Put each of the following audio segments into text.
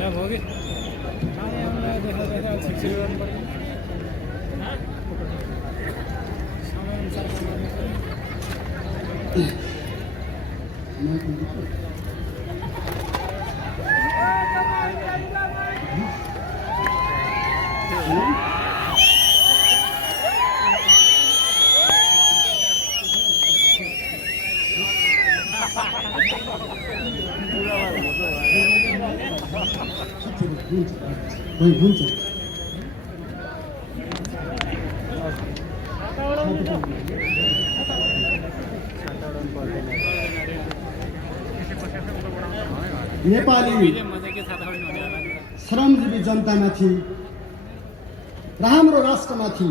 नेपाली श्रमजीवी जनतामाथि र हाम्रो राष्ट्रमाथि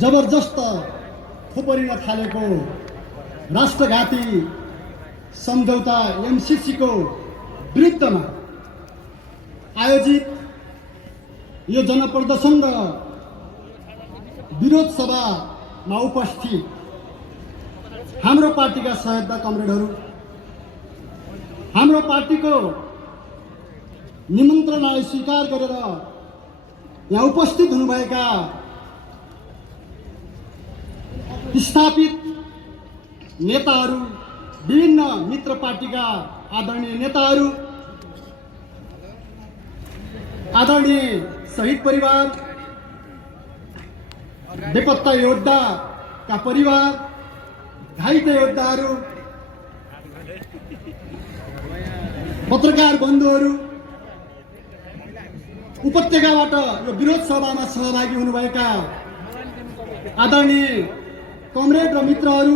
जबरजस्त थोपरिन थालेको राष्ट्रघाती सम्झौता एमसीसी को विरुद्धमा आयोजित यो जनप्रदर्शन र विरोध सभामा उपस्थित हाम्रो पार्टीका सहयोद्धा कमरेडहरू, हाम्रो पार्टीको निमन्त्रणालाई स्वीकार गरेर यहाँ उपस्थित हुनुभएका स्थापित नेताहरू, विभिन्न मित्र पार्टीका आदरणीय नेताहरू, आदरणीय शहीद परिवार, बेपत्ता योद्धाका परिवार, घाइते योद्धाहरू, पत्रकार बन्धुहरू, उपत्यकाबाट यो विरोध सभामा सहभागी हुनुभएका आदरणीय कमरेड र मित्रहरू,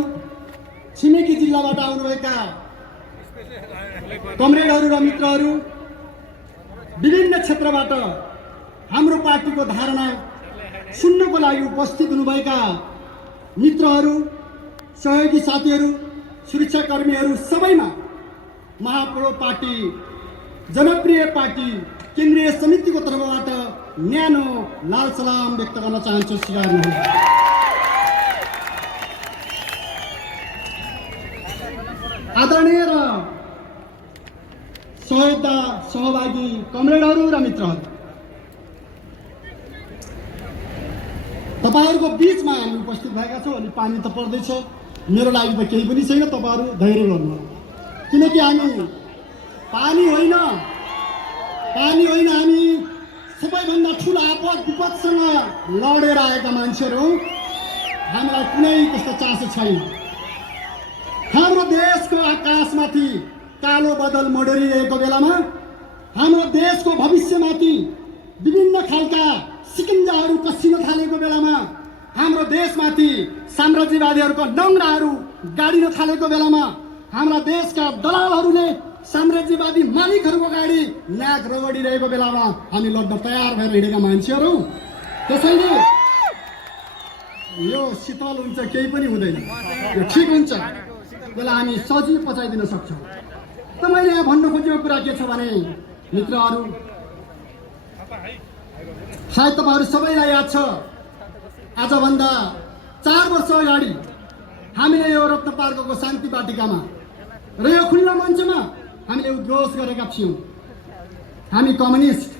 छिमेकी जिल्लाबाट आउनुभएका कमरेडहरू र मित्रहरू, विभिन्न क्षेत्रबाट हाम्रो पार्टीको धारणा सुन्नको लागि उपस्थित हुनुभएका मित्रहरू, सहयोगी साथीहरू, सुरक्षाकर्मीहरू, सबैमा महाप्रभु पार्टी, जनप्रिय पार्टी केन्द्रीय समितिको तर्फबाट न्यानो लाल सलाम व्यक्त गर्न चाहन्छु। स्वीकार्नुहोस्। आदरणीय र सहयोद्धा सहभागी कमरेडहरू र मित्रहरू, तपाईहरुको बीचमा हामी उपस्थित भएका छौँ। अलि पानी त पर्दैछ, मेरो लागि त केही पनि छैन, तपाईहरु धैर्य गर्नु, किनकि हामी पानी होइन हामी सबैभन्दा ठुलो आपद विपदसँग लडेर आएका मान्छेहरू हौं। हामीलाई कुनै त्यस्तो चासो छैन। हाम्रो देशको आकाशमाथि कालो बदल मडरिरहेको बेलामा, हाम्रो देशको भविष्यमाथि विभिन्न खालका सिकिन्जाहरू कसिन थालेको बेलामा, हाम्रो देशमाथि साम्राज्यवादीहरूको नङ्ग्राहरू गाडिन थालेको बेलामा, हाम्रा देशका दलालहरूले साम्राज्यवादी मालिकहरूको गाडी नाक रगडिरहेको बेलामा हामी लड्न तयार भएर हिँडेका मान्छेहरू। त्यसैले यो शीतल हुन्छ, केही पनि हुँदैन, यो ठिक हुन्छ, त्यसलाई हामी सजिलै पचाइदिन सक्छौँ। त मैले यहाँ भन्नु खोजेको कुरा के छ भने मित्रहरू, सायद तपाईहरु सबैलाई याद छ, आजभन्दा 4 वर्ष अगाडि हामीले यो रत्न पार्कको शान्ति वाटिकामा र यो खुल्ला मञ्चमा हामीले उद्घोष गरेका थियौँ। हामी कम्युनिस्ट,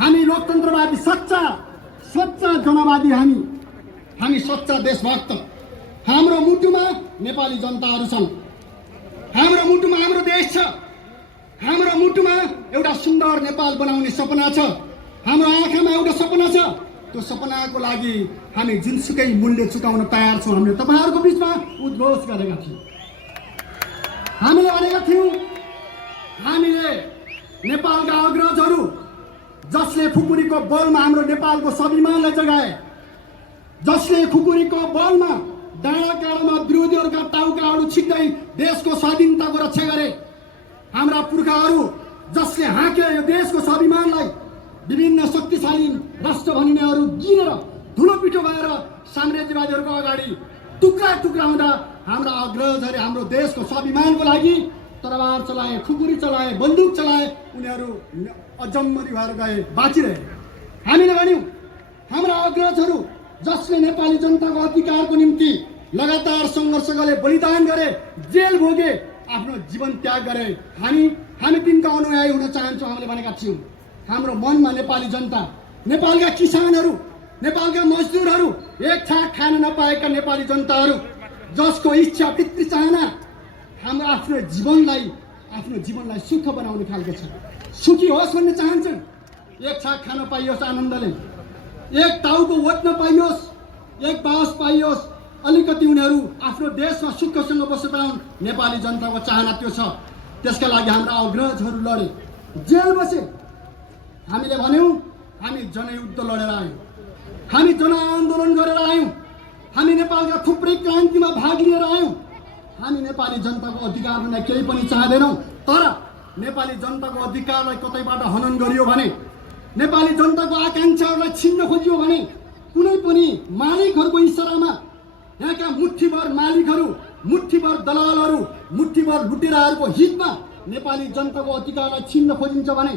हामी लोकतन्त्रवादी, सच्चा जनवादी, हामी सच्चा देशभक्त। हाम्रो मुटुमा नेपाली जनताहरू छन्, हाम्रो मुटुमा हाम्रो देश छ, हाम्रो मुटुमा एउटा सुन्दर नेपाल बनाउने सपना छ, हाम्रो आँखामा एउटा सपना छ। त्यो सपनाको लागि हामी जुनसुकै मूल्य चुकाउन तयार छौँ। हामीले तपाईहरुको बीचमा उद्घोष गरेका थियौँ। हामीले भनेका थियौँ, हामीले नेपालका अग्रजहरू जसले खुकुरीको बलमा हाम्रो नेपालको स्वाभिमानलाई जगाए, जसले खुकुरीको बलमा डाँडाकाँडामा विरोधीहरूका टाउकाहरू छिट्दै देशको स्वाधीनताको रक्षा गरे, हाम्रा पुर्खाहरू जसले हाके यो देशको स्वाभिमानलाई, विभिन्न शक्तिशाली राष्ट्र भनिनेहरू गिनेर धुलो पिठो भएर साम्राज्यवादीहरूको अगाडि टुक्रा हुँदा हाम्रा अग्रजहरूले हाम्रो देशको स्वाभिमानको लागि तरबार चलाए, खुकुरी चलाए, बन्दुक चलाए, उनीहरू अजम्मरी भएर गए, बाँचिरहे। हामीले भन्यौँ, हाम्रा अग्रजहरू जसले नेपाली जनताको अधिकारको निम्ति लगातार सङ्घर्ष गरे, बलिदान गरे, जेल भोगे, आफ्नो जीवन त्याग गरे। हामी तिनका अनुयायी हुन चाहन्छौँ। हामीले भनेका थियौँ हाम्रो मनमा नेपाली जनता, नेपालका किसानहरू, नेपालका मजदुरहरू, एक छाक खान नपाएका नेपाली जनताहरू जसको इच्छा पितृ चाहना हाम्रो आफ्नो जीवनलाई सुख बनाउने खालको छ, सुखी होस् भन्ने चाहन्छन्। एक छाक खान पाइयोस् आनन्दले, एक टाउको ओत्न पाइयोस्, एक बास पाइयोस्, अलिकति उनीहरू आफ्नो देशमा सुखसँग बस्न पाउन्। नेपाली जनताको चाहना त्यो छ। त्यसका लागि हाम्रा अग्रजहरू लडे, जेल बसे। हामीले भन्यौँ हामी जनयुद्ध लडेर आयौँ, हामी जनआन्दोलन गरेर आयौँ, हामी नेपालका थुप्रै क्रान्तिमा भाग लिएर आयौँ। हामी नेपाली जनताको अधिकारलाई केही पनि चाहँदैनौँ। तर नेपाली जनताको अधिकारलाई कतैबाट हनन गरियो भने, नेपाली जनताको आकाङ्क्षाहरूलाई छिन्न खोजियो भने, कुनै पनि मालिकहरूको इसारामा यहाँका मुठ्ठीभर मालिकहरू, मुठ्ठीभर दलालहरू, मुठ्ठीभर लुटेराहरूको हितमा नेपाली जनताको अधिकारलाई छिन्न खोजिन्छ भने,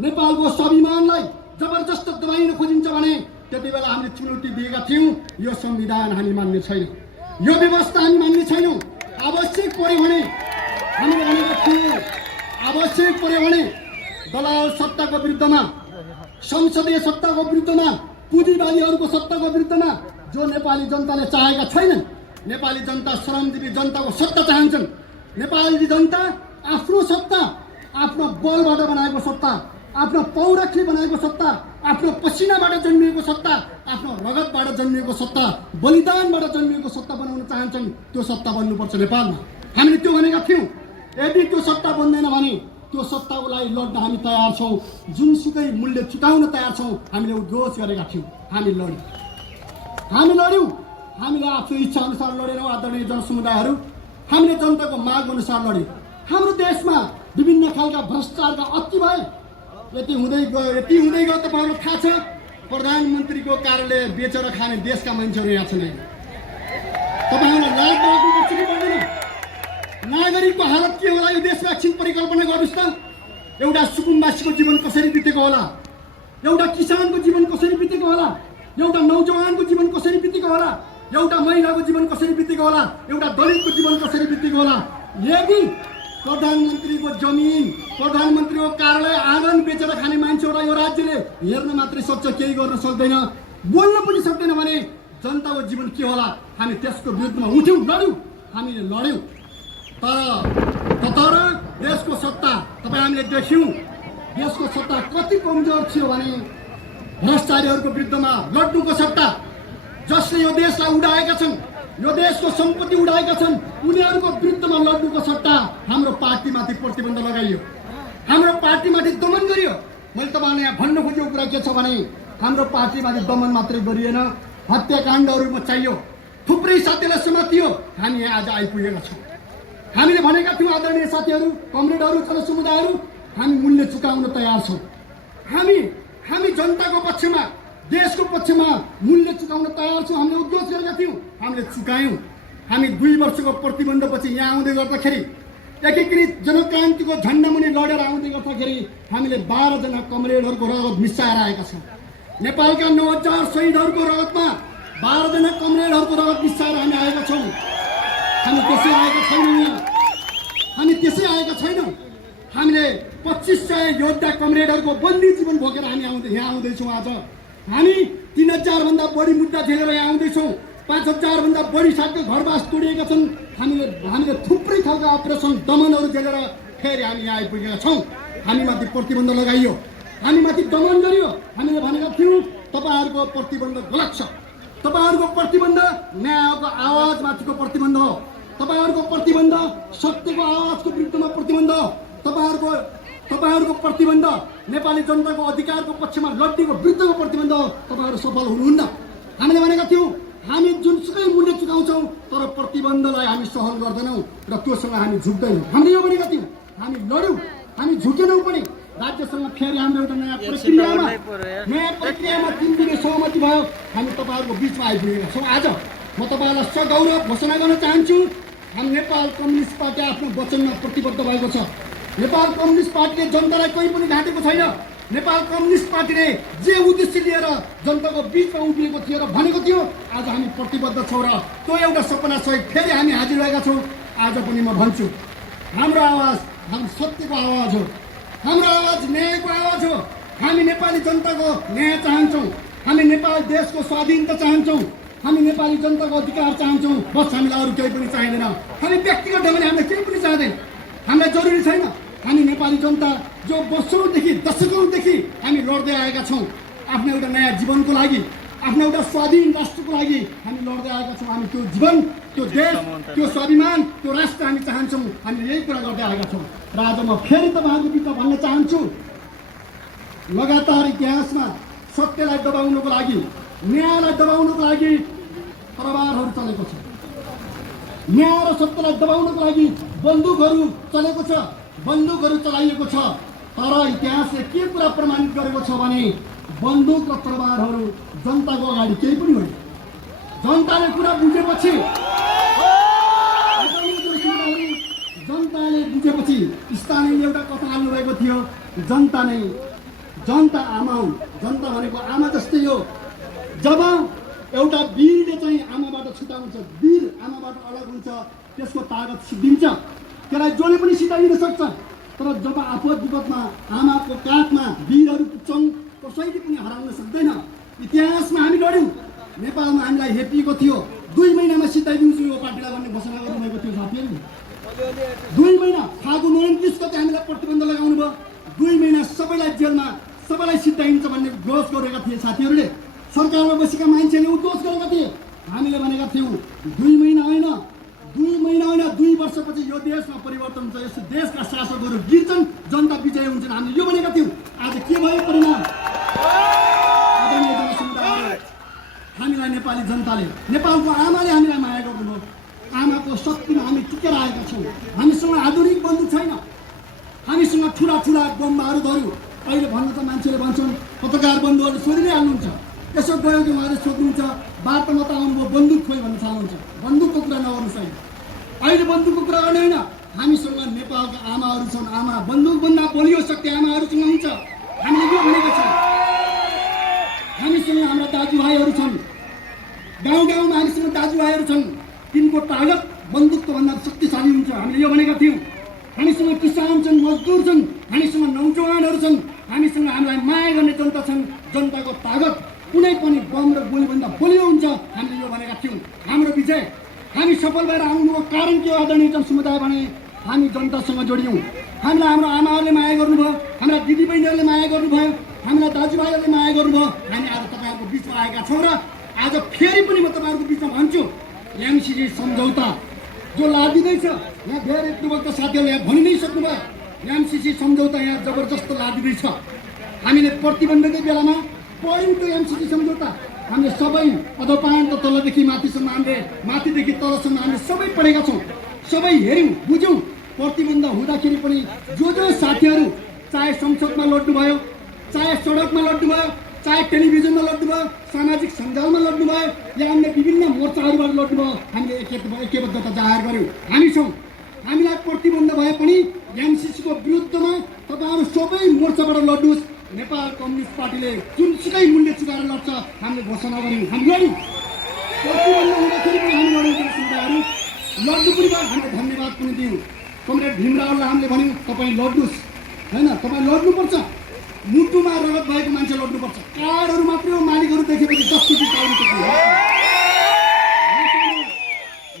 नेपालको स्वाभिमानलाई जबरजस्त दबाइन खोजिन्छ भने त्यति बेला हामीले चुनौती दिएका थियौँ। यो संविधान हामी मान्ने छैनौँ, यो व्यवस्था हामी मान्ने छैनौँ। आवश्यक पर्यो भने हामीले भनेका थियौँ, आवश्यक पर्यो भने दलाल सत्ताको विरुद्धमा, संसदीय सत्ताको विरुद्धमा, पुँजीवादीहरूको सत्ताको विरुद्धमा जो नेपाली जनताले चाहेका छैनन्, नेपाली जनता श्रमजीवी जनताको सत्ता चाहन्छन्। नेपाली जनता आफ्नो सत्ता, आफ्नो बलबाट बनाएको सत्ता, आफ्नो पौरखले बनाएको सत्ता, आफ्नो पसिनाबाट जन्मिएको सत्ता, आफ्नो रगतबाट जन्मिएको सत्ता, बलिदानबाट जन्मिएको सत्ता बनाउन चाहन्छन्। त्यो सत्ता बन्नुपर्छ नेपालमा। हामीले त्यो भनेका थियौँ। यदि त्यो सत्ता बन्दैन भने त्यो सत्ताको लागि लड्न हामी तयार छौँ, जुनसुकै मूल्य चुकाउन तयार छौँ। हामीले उद्घोष गरेका थियौँ, हामी लड्यौँ। हामीले आफ्नो इच्छा अनुसार लडेनौँ। आदरणीय जनसमुदायहरू, हामीले जनताको माग अनुसार लड्यौँ। हाम्रो देशमा विभिन्न खालका भ्रष्टाचारका अति भए। यति हुँदै गयो तपाईँहरूलाई थाहा छ। प्रधानमन्त्रीको कार्यालय बेचेर खाने देशका मान्छेहरू यहाँ छन्। तपाईँहरूलाई लाज लाग्नुपर्छ कि पर्दैन? नागरिकको हालत के होला यो देशमा एकछिन परिकल्पना गर्नुहोस् त। एउटा सुकुम्बासीको जीवन कसरी बितेको होला, एउटा किसानको जीवन कसरी बितेको होला, एउटा नौजवानको जीवन कसरी बितेको होला, एउटा महिलाको जीवन कसरी बितेको होला, एउटा दलितको जीवन कसरी बितेको होला। यदि प्रधानमन्त्रीको जमिन, प्रधानमन्त्रीको कार्यालय आँगन बेचेर खाने मान्छेहरूलाई यो राज्यले हेर्न मात्रै सक्छ, केही गर्न सक्दैन, बोल्न पनि सक्दैन भने जनताको जीवन के होला? हामी त्यसको विरुद्धमा उठ्यौँ, लड्यौँ, हामीले लड्यौँ। तर देशको सत्ता तपाईँ हामीले देख्यौँ, देशको सत्ता कति कमजोर थियो भने भ्रष्टाचारीहरूको विरुद्धमा लड्नुको सट्टा जसले यो देशलाई उडाएका छन्, यो देशको सम्पत्ति उडाएका छन्, उनीहरूको विरुद्धमा लड्नुको सट्टा हाम्रो पार्टीमाथि प्रतिबन्ध लगाइयो, हाम्रो पार्टीमाथि दमन गरियो। मैले तपाईँलाई यहाँ भन्न खोजेको कुरा के छ भने हाम्रो पार्टीमाथि दमन मात्रै गरिएन, हत्याकाण्डहरू मचाइयो, थुप्रै साथीलाई समातियो। हामी यहाँ आज आइपुगेका छौँ। हामीले भनेका थियौँ आदरणीय साथीहरू, कमरेडहरू, जनसमुदायहरू, हामी मूल्य चुकाउन तयार छौँ। हामी जनताको पक्षमा, देशको पक्षमा मूल्य चुकाउन तयार छौँ। हामीले उद्घोष गरेका थियौँ, हामीले चुकायौँ। हामी 2 वर्षको प्रतिबन्धपछि यहाँ आउँदै गर्दाखेरि, एकीकृत जनक्रान्तिको झन्डामुनि लडेर आउँदै गर्दाखेरि हामीले 12 जना कमरेडहरूको रगत मिसाएर आएका छौँ। नेपालका 9000 शहीदहरूको रगतमा 12 जना कमरेडहरूको रगत मिसाएर हामी आएका छौँ। हामी त्यसै आएका छैनौँ। हामीले 2500 योद्धा कमरेडहरूको बन्दी जीवन भोगेर हामी यहाँ आउँदैछौँ। आज हामी 3000 भन्दा बढी मुद्दा झेलेर यहाँ आउँदैछौँ। 5000 भन्दा बढी साथको घरबास तोडिएका छन्। हामीले थुप्रै खालका अपरेसन दमनहरू झेलेर फेरि हामी यहाँ आइपुगेका छौँ। हामीमाथि प्रतिबन्ध लगाइयो, हामीमाथि दमन गरियो। हामीले भनेका थियौँ तपाईँहरूको प्रतिबन्ध गलत छ, तपाईँहरूको प्रतिबन्ध न्यायको आवाजमाथिको प्रतिबन्ध हो, तपाईँहरूको प्रतिबन्ध सत्यको आवाजको विरुद्धमा प्रतिबन्ध हो, तपाईँहरूको प्रतिबन्ध नेपाली जनताको अधिकारको पक्षमा लड्नेको विरुद्धको प्रतिबन्ध हो। तपाईँहरू सफल हुनुहुन्न। हामीले भनेका थियौँ हामी जुनसुकै मूल्य चुकाउँछौँ तर प्रतिबन्धलाई हामी सहन गर्दैनौँ र त्योसँग हामी झुक्दैनौँ। हामीले यो भनेका थियौँ, हामी लड्यौँ, हामी झुकेनौँ पनि। राज्यसँग फेरि हाम्रो एउटा नयाँ प्रक्रियामा 3 दिने सहमति भयो। हामी तपाईँहरूको बिचमा आइपुगेका छौँ। आज म तपाईँहरूलाई सगौरव घोषणा गर्न चाहन्छु, हामी नेपाल कम्युनिस्ट पार्टी आफ्नो वचनमा प्रतिबद्ध भएको छ। नेपाल कम्युनिस्ट पार्टीले जनतालाई कहीँ पनि ढाँटेको छैन। नेपाल कम्युनिस्ट पार्टीले जे उद्देश्य लिएर जनताको बिचमा उभिएको थियो र भनेको थियो, आज हामी प्रतिबद्ध छौँ र त्यो एउटा सपना सहित फेरि हामी हाजिर भएका छौँ। आज पनि म भन्छु हाम्रो आवाज हाम्रो सत्यको आवाज हो, हाम्रो आवाज न्यायको आवाज हो। हामी नेपाली जनताको न्याय चाहन्छौँ, हामी नेपाल देशको स्वाधीनता चाहन्छौँ, हामी नेपाली जनताको अधिकार चाहन्छौँ। बस हामीलाई अरू केही पनि चाहिँदैन। हामी व्यक्तिगत ढङ्गले हामीलाई केही पनि चाहँदैन, हामीलाई जरुरी छैन। हामी नेपाली जनता जो वर्षौँदेखि दशकौँदेखि हामी लड्दै आएका छौँ आफ्नो एउटा नयाँ जीवनको लागि, आफ्नो एउटा स्वाधीन राष्ट्रको लागि हामी लड्दै आएका छौँ। हामी त्यो जीवन, त्यो देश, त्यो स्वाभिमान, त्यो राष्ट्र हामी चाहन्छौँ। हामी यही कुरा गर्दै आएका छौँ। र आज म फेरि तपाईँहरूको बिच भन्न चाहन्छु, लगातार इतिहासमा सत्यलाई दबाउनको लागि, न्यायलाई दबाउनको लागि प्रहारहरू चलेको छ। न्याय र सत्यलाई दबाउनको लागि बन्दुकहरू चलेको छ, बन्दुकहरू चलाइएको छ। तर इतिहासले के कुरा प्रमाणित गरेको छ भने बन्दुक र प्रहारहरू जनताको अगाडि केही पनि होइन। जनताले कुरा बुझेपछि, जनताले बुझेपछि स्थानीयले एउटा कथा हाल्नुभएको थियो, जनता नै जनता आमा हुन्। जनता भनेको आमा जस्तै हो। जब एउटा वीरले चाहिँ आमाबाट छुटाउँछ, वीर आमाबाट अलग हुन्छ, त्यसको तागत सिद्धिन्छ। त्यसलाई जसले पनि सिधाइदिन सक्छ। तर जब आपद विपदमा आमाको काखमा वीरहरू पुग्छौँ, कसैले पनि हराउन सक्दैन। इतिहासमा हामी लड्यौँ, नेपालमा हामीलाई हेपिएको थियो 2 महिनामा सिधाइदिन्छु यो पार्टीलाई भन्ने घोषणा गर्नुभएको थियो साथीहरू। 2 महिना फागुन 29 गते हामीलाई प्रतिबन्ध लगाउनु भयो। 2 महिना सबैलाई जेलमा, सबैलाई सिधाइन्छ भन्ने दोष गरेका थिए साथीहरूले। सरकारमा बसेका मान्छेले दोष गरेका थिए। हामीले भनेका थियौँ 2 महिना होइन, 2 महिना होइन, 2 वर्षपछि यो देशमा परिवर्तन हुन्छ, यस देशका शासकहरू गिर्छन्, जनता विजय हुन्छन्। हामीले यो भनेका थियौँ। आज के भयो परिणाम? आदरणीय जनसमुदाय, हामीलाई नेपाली जनताले, नेपालको आमाले हामीलाई माया गर्नुभयो। आमाको शक्तिमा हामी टिकेर आएका छौँ। हामीसँग आधुनिक बन्दुक छैन, हामीसँग ठुला ठुला बमबारुदहरू। अहिले भन्न त मान्छेले भन्छन्, पत्रकार बन्धुहरूले सोधि नै हाल्नुहुन्छ, यसो गयो कि उहाँले सोध्नुहुन्छ, बाटोमा त आउनुभयो बन्दुक खोइ भन्न चाहनुहुन्छ। बन्दुकको कुरा नगर्नुहोस्। अहिले बन्दुकको कुरा गर्ने होइन, हामीसँग नेपालका आमाहरू छन्। आमा बन्दुकभन्दा बलियो शक्ति आमाहरूसँग हुन्छ। हामीले यो भनेका छौँ। हामीसँग हाम्रा दाजुभाइहरू छन्, गाउँ गाउँमा हामीसँग दाजुभाइहरू छन्, तिनको तागत बन्दुकको भन्दा शक्तिशाली हुन्छ। हामीले यो भनेका थियौँ। हामीसँग किसान छन्, मजदुर छन्, हामीसँग नौजवानहरू छन्, हामीसँग हामीलाई माया गर्ने जनता छन्। जनताको तागत कुनै पनि बम र गोलीभन्दा बलियो हुन्छ। हामीले यो भनेका थियौँ। हाम्रो विजय, हामी सफल भएर आउनुको कारण के हो आदरणीय जनसमुदाय भने हामी जनतासँग जोडियौँ। हामीलाई हाम्रो आमाहरूले माया गर्नुभयो, हाम्रा दिदीबहिनीहरूले माया गर्नुभयो, हामीलाई दाजुभाइहरूले माया गर्नुभयो। हामी आज तपाईँहरूको बिचमा आएका छौँ र आज फेरि पनि म तपाईँहरूको बिचमा भन्छु, एमसीसी सम्झौता जो लादिँदैछ, यहाँ धेरै पूर्वक साथीहरूले यहाँ भनि नै सक्नुभयो, एमसीसी सम्झौता यहाँ जबरजस्त लादिँदैछ। हामीले प्रतिबन्धकै बेलामा पढ्यौँ त्यो एमसीसी सम्झौता। हामीले सबै अधपान तलदेखि माथिसम्म, हामीले माथिदेखि तलसम्म हामीले सबै पढेका छौँ, सबै हेऱ्यौँ, बुझ्यौँ। प्रतिबन्ध हुँदाखेरि पनि जो साथीहरू चाहे संसदमा लड्नुभयो, चाहे सडकमा लड्नुभयो, चाहे टेलिभिजनमा लड्नुभयो, सामाजिक सञ्जालमा लड्नुभयो, या अन्य विभिन्न मोर्चाहरूबाट लड्नुभयो, हामीले एकबद्धता जाहेर गऱ्यौँ। हामी छौँ। हामीलाई प्रतिबन्ध भए पनि एमसीसीको विरुद्धमा तपाईँहरू सबै मोर्चाबाट लड्नुहोस्। नेपाल कम्युनिस्ट पार्टीले जुनसुकै मूल्य चुकाएर लड्छ, हामीले घोषणा गऱ्यौँ। हामी लड्यौँ। प्रतिबन्ध हुँदाखेरि पनि हामी लड्यौँ। समुदायहरू लड्नु पनि भयो, हामीले धन्यवाद पनि दियौँ। कमरेड भीमरावलाई हामीले भन्यौँ, तपाईँ लड्नुहोस्, होइन, तपाईँ लड्नुपर्छ। मुटुमा रगत भएको मान्छे लड्नुपर्छ। कार्डहरू मात्रै हो, मालिकहरू देखेपछि 10 कोटी पाउनु सक्दैन।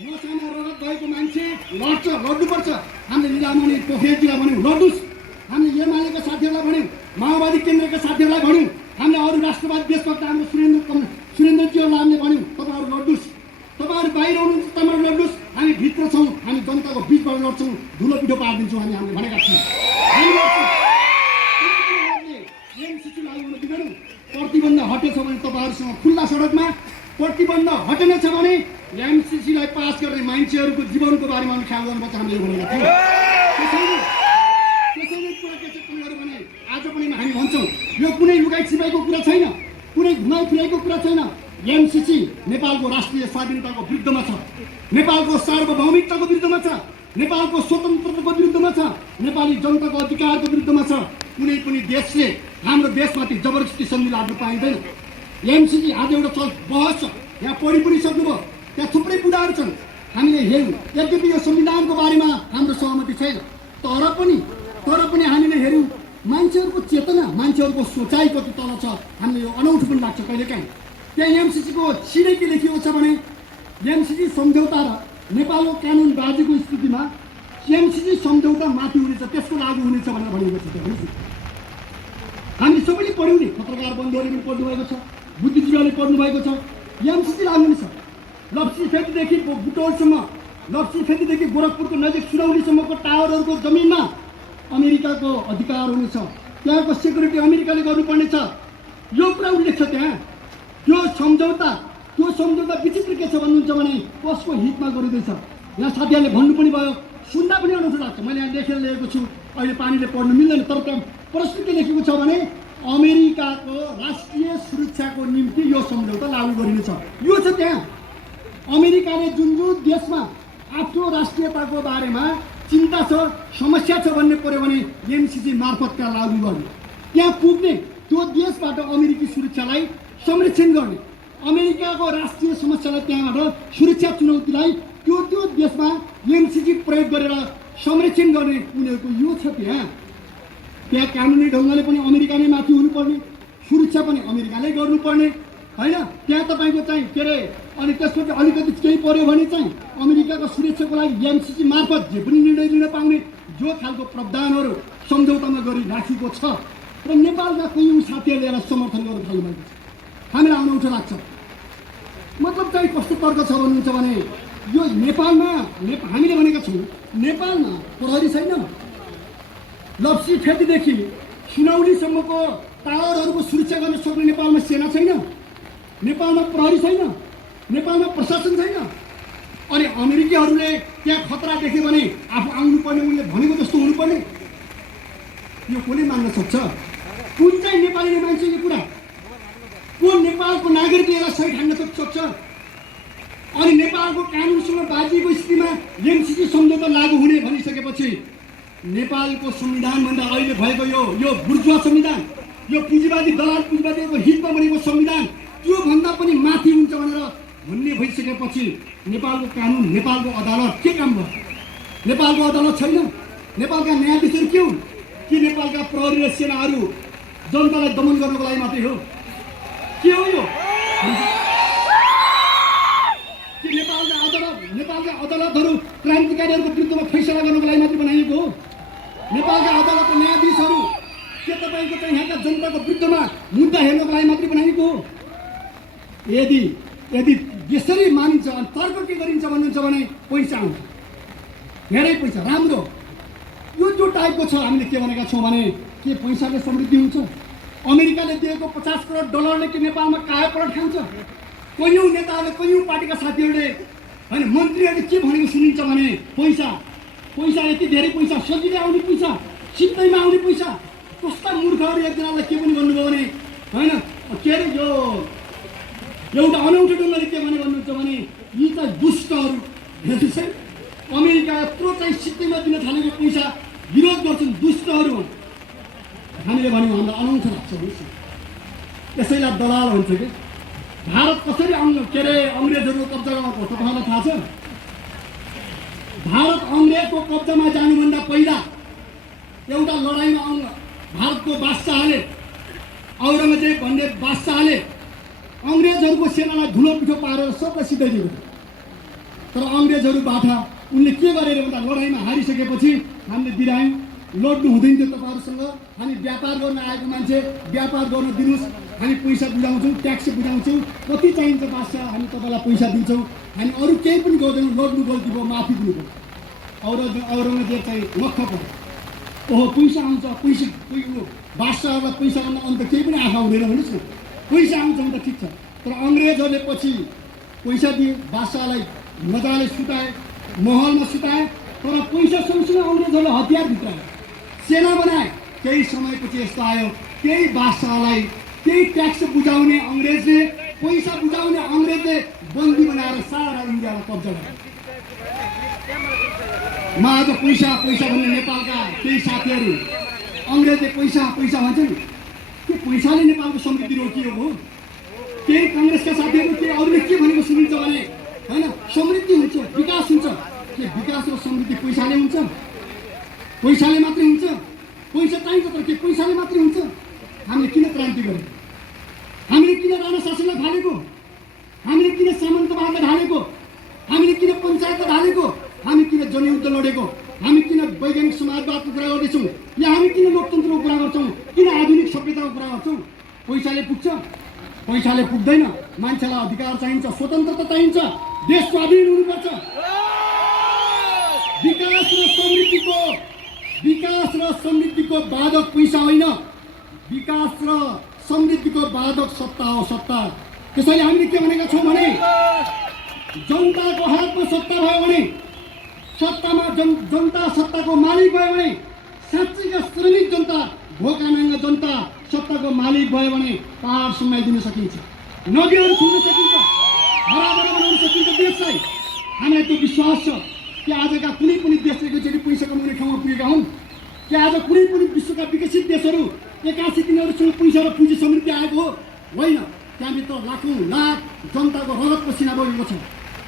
नसामा रगत भएको मान्छे लड्छ, लड्नुपर्छ। हामीले निजामणी पोखरेलजीलाई भन्यौँ, लड्नुहोस्। हामीले एमालेका साथीहरूलाई भन्यौँ, माओवादी केन्द्रका साथीहरूलाई भन्यौँ, हामीले अरू राष्ट्रवादी देशभक्त हाम्रो सुरेन्द्रजीहरूलाई हामीले भन्यौँ, तपाईँहरू लड्नुहोस्। तपाईँहरू बाहिर हुनुहुन्छ, तपाईँहरू लड्नुहोस्। हामी भित्र छौँ, हामी जनताको बिचबाट लड्छौँ, धुलो पिठो पारिदिन्छौँ। हामीले भनेका थियौँ, हामी लड्छौँ। एमसीसी लागू हुन दिँदैनौँ। प्रतिबन्ध हटेछ भने तपाईँहरूसँग खुल्ला सडकमा, प्रतिबन्ध हटेन छ भने एमसीसीलाई पास गर्ने मान्छेहरूको जीवनको बारेमा हामी ख्याल गर्नुपर्छ। हामीले यो भनेका थियौँ। त्यसैले कुरा के छ भने आज पनि हामी भन्छौँ, यो कुनै लुगाइ छिपाइको कुरा छैन, कुनै घुमाइ फिराइको कुरा छैन। एमसीसी नेपालको राष्ट्रिय स्वाधीनताको विरुद्धमा छ, नेपालको सार्वभौमिकताको विरुद्धमा छ, नेपालको स्वतन्त्रताको विरुद्धमा छ, नेपाली जनताको अधिकारको विरुद्धमा छ। कुनै पनि देशले हाम्रो देशमाथि जबरजस्ती सन्धि लाग्न पाइँदैन। एमसीसी आज एउटा बहस छ, यहाँ पढि पनि सक्नुभयो, त्यहाँ थुप्रै बुढाहरू छन्, हामीले हेर्यौँ। यद्यपि यो संविधानको बारेमा हाम्रो सहमति छैन, तर पनि हामीले हेऱ्यौँ मान्छेहरूको चेतना, मान्छेहरूको सोचाइ कति तल छ। हामीले यो अनौठो पनि लाग्छ कहिलेकाहीँ। त्यहाँ एमसीसीको सिधै के लेखिएको छ भने एमसीसी सम्झौता र नेपालको कानुन बाजीको स्थितिमा एमसीसी सम्झौता माथि हुनेछ, त्यसको लागू हुनेछ भनेर भनिएको छ। हामी सबैले पढ्यौँ नि, पत्रकार बन्धुहरूले पनि पढ्नु भएको छ, बुद्धिजीवीहरूले पढ्नु भएको छ। एमसीसी लागू हुनेछ। लप्सीफेदीदेखि बुटोलसम्म, लप्सीफेदीदेखि गोरखपुरको नजिक सुनौलीसम्मको टावरहरूको जमिनमा अमेरिकाको अधिकार हुनेछ। त्यहाँको सेक्युरिटी अमेरिकाले गर्नुपर्नेछ। यो कुरा उल्लेख छ त्यहाँ। त्यो सम्झौता विचित्र के छ भन्नुहुन्छ भने कसको हितमा गरिँदैछ। यहाँ साथीहरूले भन्नु पनि भयो, सुन्दा पनि अनौठो लाग्छ। मैले यहाँ लेखेर ल्याएको छु, अहिले पानीले पढ्नु मिल्दैन, तर त्यहाँ प्रश्न के लेखेको छ भने अमेरिकाको राष्ट्रिय सुरक्षाको निम्ति यो सम्झौता लागू गरिनेछ। यो छ त्यहाँ। अमेरिकाले जुन देशमा आफ्नो राष्ट्रियताको बारेमा चिन्ता छ, समस्या छ भन्ने पर्यो भने एमसीसी मार्फत त्यहाँ लागू गर्ने, त्यहाँ पुग्ने, त्यो देशबाट अमेरिकी सुरक्षालाई संरक्षण गर्ने, अमेरिकाको राष्ट्रिय समस्यालाई त्यहाँबाट सुरक्षा चुनौतीलाई त्यो देशमा एमसीसी प्रयोग गरेर संरक्षण गर्ने उनीहरूको यो छ। त्यहाँ कानुनी ढङ्गले पनि अमेरिका नै माथि हुनुपर्ने, सुरक्षा पनि अमेरिकाले गर्नुपर्ने होइन। त्यहाँ तपाईँको चाहिँ के अरे अनि त्यसपछि अलिकति केही पर्यो भने चाहिँ अमेरिकाको सुरक्षाको लागि एमसीसी मार्फत जे पनि निर्णय लिन पाउने जो खालको प्रावधानहरू सम्झौतामा गरी राखिएको छ। र नेपालका कयौँ साथीहरूले यसलाई समर्थन गर्न थाल्नुभएको छ। हामीलाई अनौठो लाग्छ। मतलब चाहिँ कस्तो तर्क छ भन्नुहुन्छ भने यो नेपालमा हामीले भनेका छौँ नेपालमा प्रहरी छैन, लप्सीफेदीदेखि सुनौलीसम्मको टावरहरूको सुरक्षा गर्न सक्ने नेपालमा सेना छैन, नेपालमा प्रहरी छैन, नेपालमा प्रशासन छैन। अनि अमेरिकीहरूले त्यहाँ खतरा देख्यो भने आफू आउनुपर्ने, उनले भनेको जस्तो हुनुपर्ने, यो कसले मान्न सक्छ? कुन चाहिँ नेपालीले मान्छ यो कुरा? को नेपालको नागरिकले यसलाई सही ठान्न सक्छ? अनि नेपालको कानुनसँग बाजिएको स्थितिमा एमसीसी सम्झौता लागू हुने भनिसकेपछि नेपालको संविधानभन्दा अहिले भएको यो बुर्जुवा संविधान, यो पुँजीवादी दलाल पुँजीवादीको हितमा बनेको संविधान त्योभन्दा पनि माथि हुन्छ भनेर भन्ने भइसकेपछि नेपालको कानुन, नेपालको अदालत के काम भयो? नेपालको अदालत छैन, नेपालका न्यायाधीशहरू के हुन्? कि नेपालका प्रहरी र सेनाहरू जनतालाई दमन गर्नको लागि मात्रै हो? के हो यो? कि नेपालका अदालतहरू क्रान्तिकारीहरूको विरुद्धमा फैसला गर्नको लागि मात्रै बनाइएको हो? नेपालका अदालतका न्यायाधीशहरू के तपाईँको चाहिँ यहाँका जनताको विरुद्धमा मुद्दा हेर्नको लागि मात्रै बनाइएको हो? यदि यसरी मानिन्छ अनि तर्क के गरिन्छ भन्नुहुन्छ भने पैसा आउँछ, धेरै पैसा, राम्रो। यो जो टाइपको छ हामीले के भनेका छौँ भने के पैसाले समृद्धि हुन्छ? अमेरिकाले दिएको 50 करोड डलरले के नेपालमा कायापलट खान्छ? कयौँ नेताहरूले, कयौँ पार्टीका साथीहरूले होइन मन्त्रीहरूले के भनेको सुनिन्छ भने पैसा यति धेरै पैसा, सजिलै आउने पैसा, सित्तैमा आउने पैसा। कस्ता मूर्खहरू एकजनालाई के पनि भन्नुभयो भने होइन के अरे यो एउटा अनौठो ढङ्गले के भने भन्नुहुन्छ भने यी चाहिँ दुष्टहरू हेर्नुहोस् है, अमेरिका यत्रो चाहिँ सित्तैमा दिन थालेको पैसा विरोध गर्छन् दुष्टहरू। हामीले भन्यौँ हामीलाई अनौठो लाग्छ। त्यसैलाई दलाल भन्छ कि भारत कसरी के अरे अङ्ग्रेजहरूको कब्जामा पर्छ तपाईँलाई थाहा छ? भारत अङ्ग्रेजको कब्जामा जानुभन्दा पहिला एउटा लडाइँमा भारतको बादशाहले, औरङ्गजेब भन्ने बादशाहले अङ्ग्रेजहरूको सेनालाई धुलो पिठो पारेर सबलाई सिधाइदिएको थियो। तर अङ्ग्रेजहरू बाठा उनले के गरेर भन्दा लडाइँमा हारिसकेपछि हामीले बिरायौँ, लड्नु हुँदैन थियो तपाईँहरूसँग, हामी व्यापार गर्न आएको मान्छे व्यापार गर्न दिनुहोस्, हामी पैसा बुझाउँछौँ, ट्याक्स बुझाउँछौँ, कति चाहिन्छ बादशाह हामी तपाईँलाई पैसा दिन्छौँ, हामी अरू केही पनि गर्दैनौँ, लड्नु गल्ती भयो माफी दिनु पर्यो। औरङ्गजेब चाहिँ लक्ख पर्यो, ओहो पैसा आउँछ, पैसा बादशाहलाई पैसा भन्दा अन्त केही पनि आँखा हुँदैन भन्नुहोस् न, पैसा आउँछ भने त ठिक छ। तर अङ्ग्रेजहरूले पछि पैसा दिए, बादशाहलाई मजाले सुताए, महलमा सुताए, तर पैसा सँगसँगै अङ्ग्रेजहरूले हतियार भित्राए, सेना बनाए। केही समयपछि यस्तो आयो, केही बादशाहलाई केही ट्याक्स बुझाउने अङ्ग्रेजले, पैसा बुझाउने अङ्ग्रेजले बन्दी बनाएर सारा इन्डियालाई कब्जा गरे। म आज पैसा भन्ने नेपालका केही साथीहरू अङ्ग्रेजले पैसा भन्छ नि, के पैसाले नेपालको समृद्धि रोकिएको हो? केही काङ्ग्रेसका साथीहरू, केही अरूले के भनेको सुनिन्छ भने होइन समृद्धि हुन्छ, विकास हुन्छ। के विकास र समृद्धि पैसाले हुन्छ? पैसाले मात्रै हुन्छ? पैसा चाहिन्छ तर के पैसाले मात्रै हुन्छ? हामीले किन क्रान्ति गर्यौँ? हामीले किन राणा शासनलाई ढालेको? हामीले किन सामन्तवादलाई ढालेको? हामीले किन पञ्चायतलाई ढालेको? हामी किन जनयुद्ध लडेको? हामी किन वैज्ञानिक समाजवादको कुरा गर्दैछौँ? या हामी किन लोकतन्त्रको कुरा गर्छौँ? किन आधुनिक सभ्यताको कुरा गर्छौँ? पैसाले पुग्छ? पैसाले पुग्दैन। मान्छेलाई अधिकार चाहिन्छ, स्वतन्त्रता चाहिन्छ, देश स्वाधीन हुनुपर्छ। विकास र समृद्धिको बाधक पैसा होइन, विकास र समृद्धिको बाधक सत्ता हो, सत्ता। त्यसैले हामीले के भनेका छौँ भने जनताको हातमा सत्ता भयो भने, सत्तामा जनता सत्ताको मालिक भयो भने, साँच्चैका श्रमिक जनता, भोका नाङ्गा जनता सत्ताको मालिक भयो भने पहाड सुनाइदिन सकिन्छ, नदीहरू छुन सकिन्छ, हराभरा बनाउन सकिन्छ देशलाई। हामीलाई त्यो विश्वास छ कि आजका कुनै पनि देशले एकचोटि पैसा कमाउने ठाउँमा पुगेका हुन् कि आज कुनै पनि विश्वका विकसित देशहरू एकासी तिनीहरूसँग पैसा र पुँजी समृद्धि आएको हो? होइन। त्यहाँभित्र लाखौँ लाख जनताको रगत पसिना बगेको छ।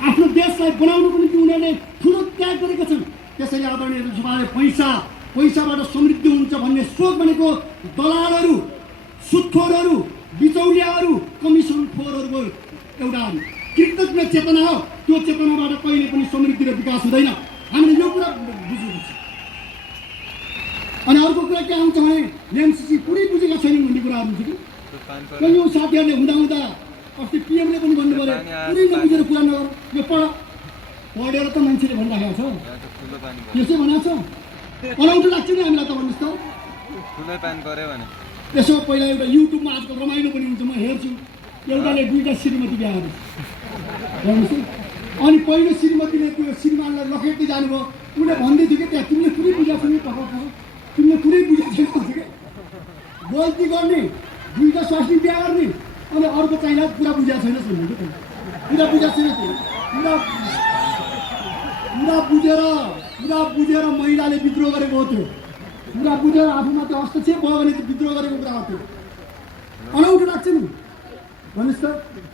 आफ्नो देशलाई बनाउनुको निम्ति उनीहरूले ठुलो त्याग गरेका छन्। त्यसैले आदरणीय सभाले पैसाबाट समृद्धि हुन्छ भन्ने सोच भनेको दलालहरू, सुत्खोरहरू, बिचौलियाहरू, कमिसन खोरहरूको एउटा कृतज्ञ चेतना हो। त्यो चेतनाबाट कहिले पनि समृद्धि र विकास हुँदैन। हामीले यो कुरा बुझ्नुपर्छ। अनि अर्को कुरा के आउँछ भने एमसीसी पुरै बुझेका छैनन् भन्ने कुराहरू हुन्छ कि कयौँ साथीहरूले हुँदा अस्ति पिएमले पनि भन्नु पऱ्यो पुरै नबुझेर कुरा नगर, यो पढेर त मान्छेले भनिराखेको छ, त्यसै भनेको छ। अनौठो लाग्छ नि हामीलाई त, भन्नुहोस् त। यसो पहिला एउटा युट्युबमा आजकल रमाइलो पनि हुन्छ, म हेर्छु। एउटाले 2टा श्रीमती बिहा गर्छ, हेर्नुहोस्। अनि पहिलो श्रीमतीले त्यो श्रीमानलाई लखेट्दै जानुभयो। उसले भन्दै थियो कि त्यहाँ तिमीले पुरै बुझाएको छैन, तिमीले पुरै बुझाएको छैन भन्छ क्या। गल्ती गर्ने, 2टा स्वास्नी बिहा गर्ने, अनि अर्को चाहिँला पुरा बुझाएको छैन भन्नु क्या। पुरा बुझाएको छैन, पुरा बुझेर महिलाले विद्रोह गरेको हो। त्यो पुरा बुझेर आफूमा त्यो हस्तक्षेप भयो भने त्यो विद्रोह गरेको कुरा हो। त्यो अनौठो लाग्छ नि, भन्नुहोस् त।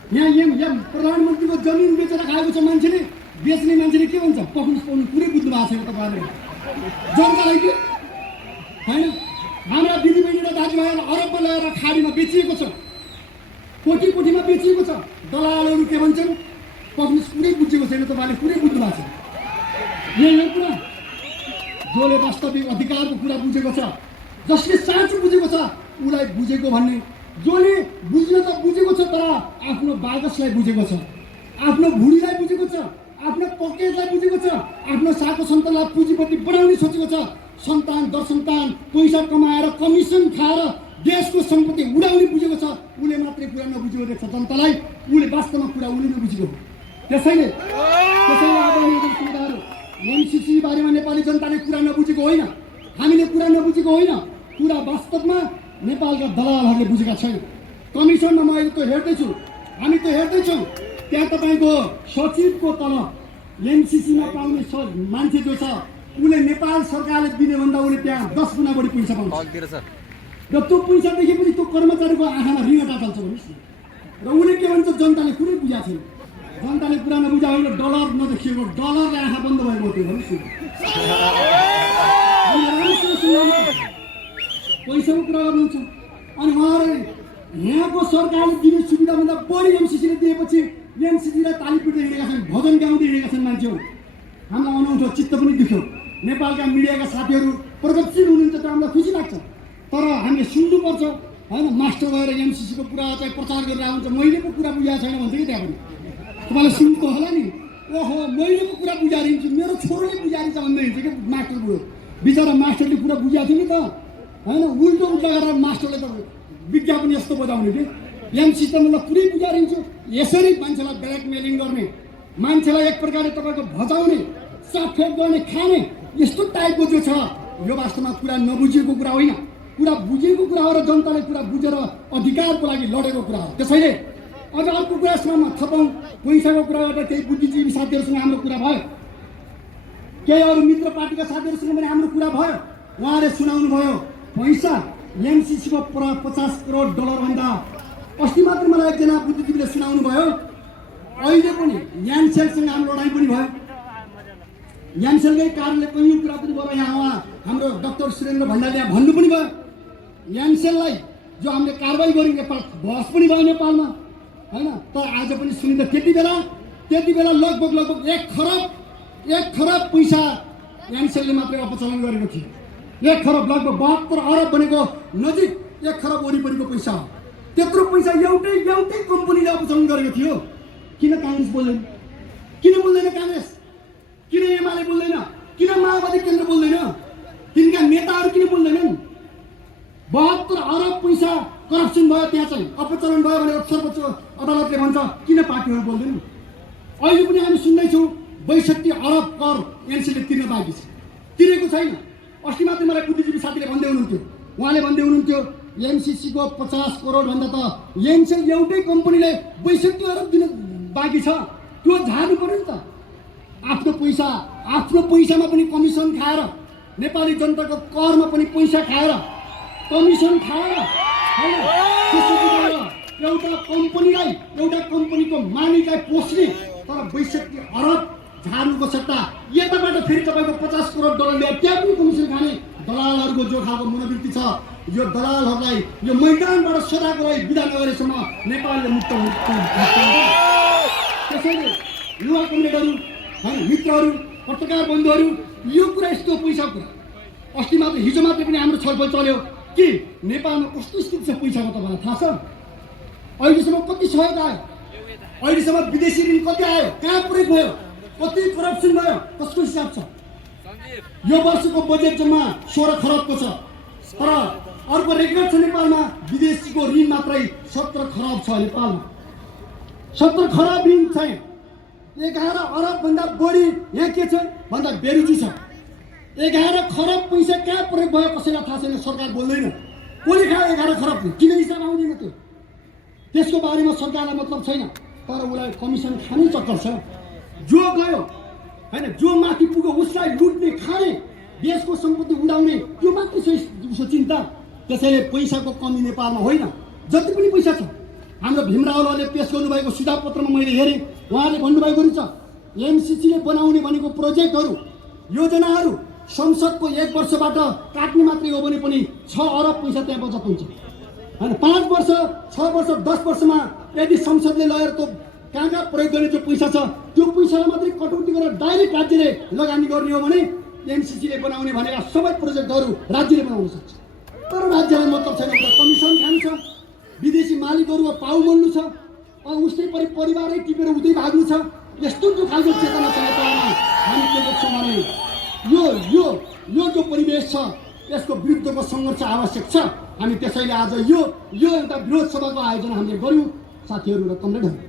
यहाँ प्रधानमन्त्रीको जमिन बेचेर खाएको छ मान्छेले। बेच्ने मान्छेले के भन्छ? पक्नुस् पुरै बुझ्नु भएको छैन तपाईँहरूले जनतालाई के होइन। हाम्रा दिदीबहिनी र दाजुभाइहरू अरबमा लगेर खाडीमा बेचिएको छ, कोटीमा बेचिएको छ। दलालहरू के भन्छन्? पक्नुस् पुरै बुझेको छैन, तपाईँले पुरै बुझ्नु भएको छ। यही कुरा जसले वास्तविक अधिकारको कुरा बुझेको छ, जसले साँचो बुझेको छ उसलाई बुझेको भन्ने। जसले बुझ्न त बुझेको छ तर आफ्नो बाकसलाई बुझेको छ, आफ्नो भुँडीलाई बुझेको छ, आफ्नो पकेटलाई बुझेको छ, आफ्नो साको सन्तानलाई पुँजीपट्टि बनाउने सोचेको छ। सन्तान दर सन्तान पैसा कमाएर कमिसन खाएर देशको सम्पत्ति उडाउने बुझेको छ। उसले मात्रै कुरा नबुझेको देख्छ जनतालाई। उसले वास्तवमा कुरा उसले नबुझेको। त्यसैले एमसीसी बारेमा नेपाली जनताले कुरा नबुझेको होइन, हामीले कुरा नबुझेको होइन, कुरा वास्तवमा नेपालका दलालहरूले बुझेका छैन। कमिसनमा म अहिले त हेर्दैछु, हामी त हेर्दैछौँ त्यहाँ तपाईँको सचिवको तलब एमसीसीमा पाउने मान्छे जो छ उसले नेपाल सरकारले दिने भन्दा उसले त्यहाँ 10 गुणा बढी पैसा पाउँछ। र त्यो पैसा देखेपछि त्यो कर्मचारीको आँखामा रिङटा चल्छ भन्नुहोस् न। र उसले के भन्छ? जनताले कुरै बुझाएको छैन, जनताले कुरा नबुझा होइन, डलर नदेखिएको, डलरले आँखा बन्द भएको थियो भन्नुहोस् न। पैसाको कुरा गर्नुहुन्छ। अनि उहाँहरूले यहाँको सरकारले दिने सुविधाभन्दा बढी एमसीसीले दिएपछि एमसीसीलाई ताली पिट्दै हिँडेका छन्, भजन गाउँदै हिँडेका छन् मान्छेहरू। हामीलाई अनौठो चित्त पनि दुख्यो। नेपालका मिडियाका साथीहरू प्रगतिशील हुनुहुन्छ त हामीलाई खुसी लाग्छ, तर हामीले सुन्नुपर्छ होइन। मास्टर भएर एमसीसीको कुरा चाहिँ प्रचार गरेर आउँछ, मैले पो कुरा बुझाएको छैन भन्छ कि त्यहाँ पनि। तपाईँलाई सुन्नु होला नि, ओहो मैले पो कुरा बुझाएर हिँड्छु, मेरो छोरोले बुझाएर छ भन्दै हिँड्छ कि मास्टर बुढो। बिचरा मास्टरले कुरा बुझाएको थियो नि त होइन। उल्टो गरेर मास्टरले त विज्ञापन यस्तो बजाउने कि एमसीसी त मलाई पुरै बुझाएर हिँड्छु। यसरी मान्छेलाई ब्ल्याकमेलिङ गर्ने, मान्छेलाई एक प्रकारले तपाईँको भजाउने, साफेक गर्ने, खाने, यस्तो टाइपको जो छ यो वास्तवमा कुरा नबुझिएको कुरा होइन, कुरा बुझेको कुरा हो र जनताले कुरा बुझेर अधिकारको लागि लडेको कुरा हो। त्यसैले अझ अर्को कुरासम्म थपौँ। पैसाको कुरा गर्दा केही बुद्धिजीवी साथीहरूसँग हाम्रो कुरा भयो, केही अरू मित्र पार्टीका साथीहरूसँग पनि हाम्रो कुरा भयो। उहाँले सुनाउनु भयो पैसा एमसीसीको 50 करोड डलर भन्दा। अस्ति मात्र मलाई एकजना बुद्धिजीवीले सुनाउनु भयो अहिले पनि यानसेलसँग हाम्रो लडाइँ पनि भयो। यानसेलकै कारणले कयौं कुरा पनि भयो। यहाँ हाम्रो डाक्टर सुरेन्द्र भण्डारीले भन्नु पनि भयो, यानसेललाई जो हामीले कारबाही गर्यौँ नेपाल बहस पनि भयो नेपालमा, हैन। तर आज पनि सुनिँदा त्यति बेला लगभग 1 खरब पैसा यानसेलले मात्रै अपचलन गरेको थियो। 1 खरब लगभग 72 अरब भनेको नजिक 1 खरब वरिपरिको पैसा हो। त्यत्रो पैसा एउटै कम्पनीले अपचलन गरेको थियो। किन काङ्ग्रेस बोल्दैन? किन बोल्दैन काङ्ग्रेस? किन एमाले बोल्दैन? किन माओवादी केन्द्र बोल्दैन? तिनका नेताहरू किन बोल्दैनन्? 72 अरब पैसा करप्सन भयो, त्यहाँ चाहिँ अपचलन भयो भनेर सर्वोच्च अदालतले भन्छ। किन पार्टीहरू बोल्दैनन्? अहिले पनि हामी सुन्दैछौँ 62 अरब कर एनसीले तिर्न बाँकी छ, तिरेको छैन। अस्ति मात्रै मलाई बुद्धिजीवी साथीले भन्दै हुनुहुन्थ्यो, उहाँले भन्दै हुनुहुन्थ्यो एमसीसी को 50 करोड भन्दा त एनसेल एउटै कम्पनीले 62 अरब दिन बाँकी छ। त्यो झार्नु पर्यो नि त। आफ्नो पैसामा पनि कमिसन खाएर, नेपाली जनताको करमा पनि पैसा खाएर, कमिसन खाएर, हैन, एउटा कम्पनीको मालिकलाई पोस्ने तर 62 अरब झार्नुको सट्टा यताबाट फेरि तपाईँको 50 करोड डलर ल्याएर त्यहाँ पनि कमिसन खाने दलालहरूको जो खालको मनोवृत्ति छ, यो दलालहरूलाई यो मैदानबाट सदाको लागि विदा नगरेसम्म नेपालले मुक्त हुन्छ। त्यसैले युवा कमरेडहरू, मित्रहरू, पत्रकार बन्धुहरू, यो कुरा यस्तो पैसाको कुरा अस्ति मात्रै हिजो मात्रै पनि हाम्रो छलफल चल्यो कि नेपालमा कस्तो स्थिति छ पैसाको तपाईँलाई थाहा छ? अहिलेसम्म कति सहयोग आयो? अहिलेसम्म विदेशी ऋण कति आयो? कहाँ प्रयोग भयो? कति करप्सन भयो? कसको हिसाब छ? यो वर्षको बजेट जम्मा 16 खरबको छ, तर अर्को रेकर्ड छ नेपालमा विदेशीको ऋण मात्रै 17 खरब छ। नेपालमा 17 खरब ऋण छैन। 11 अरब भन्दा बढी यहाँ के छ भन्दा बेरुजी छ। 11 खरब पैसा कहाँ प्रयोग भयो कसैलाई थाहा छैन। सरकार बोल्दैन। कसले खायो 11 खरब? किन हिसाब आउँदैन त्यो? त्यसको बारेमा सरकारलाई मतलब छैन, तर उसलाई कमिसन खाने चक्कर छ। जो गयो, हैन, जो माथि पुग्यो उसलाई लुट्ने, खाने, देशको सम्पत्ति उडाउने, त्यो मात्रै उसको चिन्ता। त्यसैले पैसाको कमी नेपालमा होइन, जति पनि पैसा छ। हाम्रो भीमरावले पेश गर्नुभएको सुझाव पत्रमा मैले हेरेँ, उहाँले भन्नुभएको रहेछ एमसीसीले बनाउने भनेको प्रोजेक्टहरू, योजनाहरू संसदको 1 वर्षबाट काट्ने मात्रै हो भने पनि 6 अरब पैसा त्यहाँ बचत हुन्छ, हैन। 5 वर्ष, 6 वर्ष, 10 वर्षमा यदि संसदले लगेर त्यो कहाँ प्रयोग गर्ने जो पैसा छ त्यो पैसालाई मात्रै कटौती गरेर डाइरेक्ट राज्यले लगानी गर्ने हो भने एमसीसीले बनाउने भनेका सबै प्रोजेक्टहरू राज्यले बनाउन सक्छ। तर राज्यलाई मतलब छैन, कमिसन खानु छ, विदेशी मालिकहरूको पाउ मोल्नु छ, उस्तै परिवारै टिपेर उतै भाग्नु छ। यस्तो जो खालको चेतना छ नेपालमा, हामी के देख्छौँ भने यो जो परिवेश छ यसको विरुद्धको सङ्घर्ष आवश्यक छ। हामी त्यसैले आज यो एउटा विरोध सभाको आयोजना हामीले गर्यौँ साथीहरू र कमरेडहरू।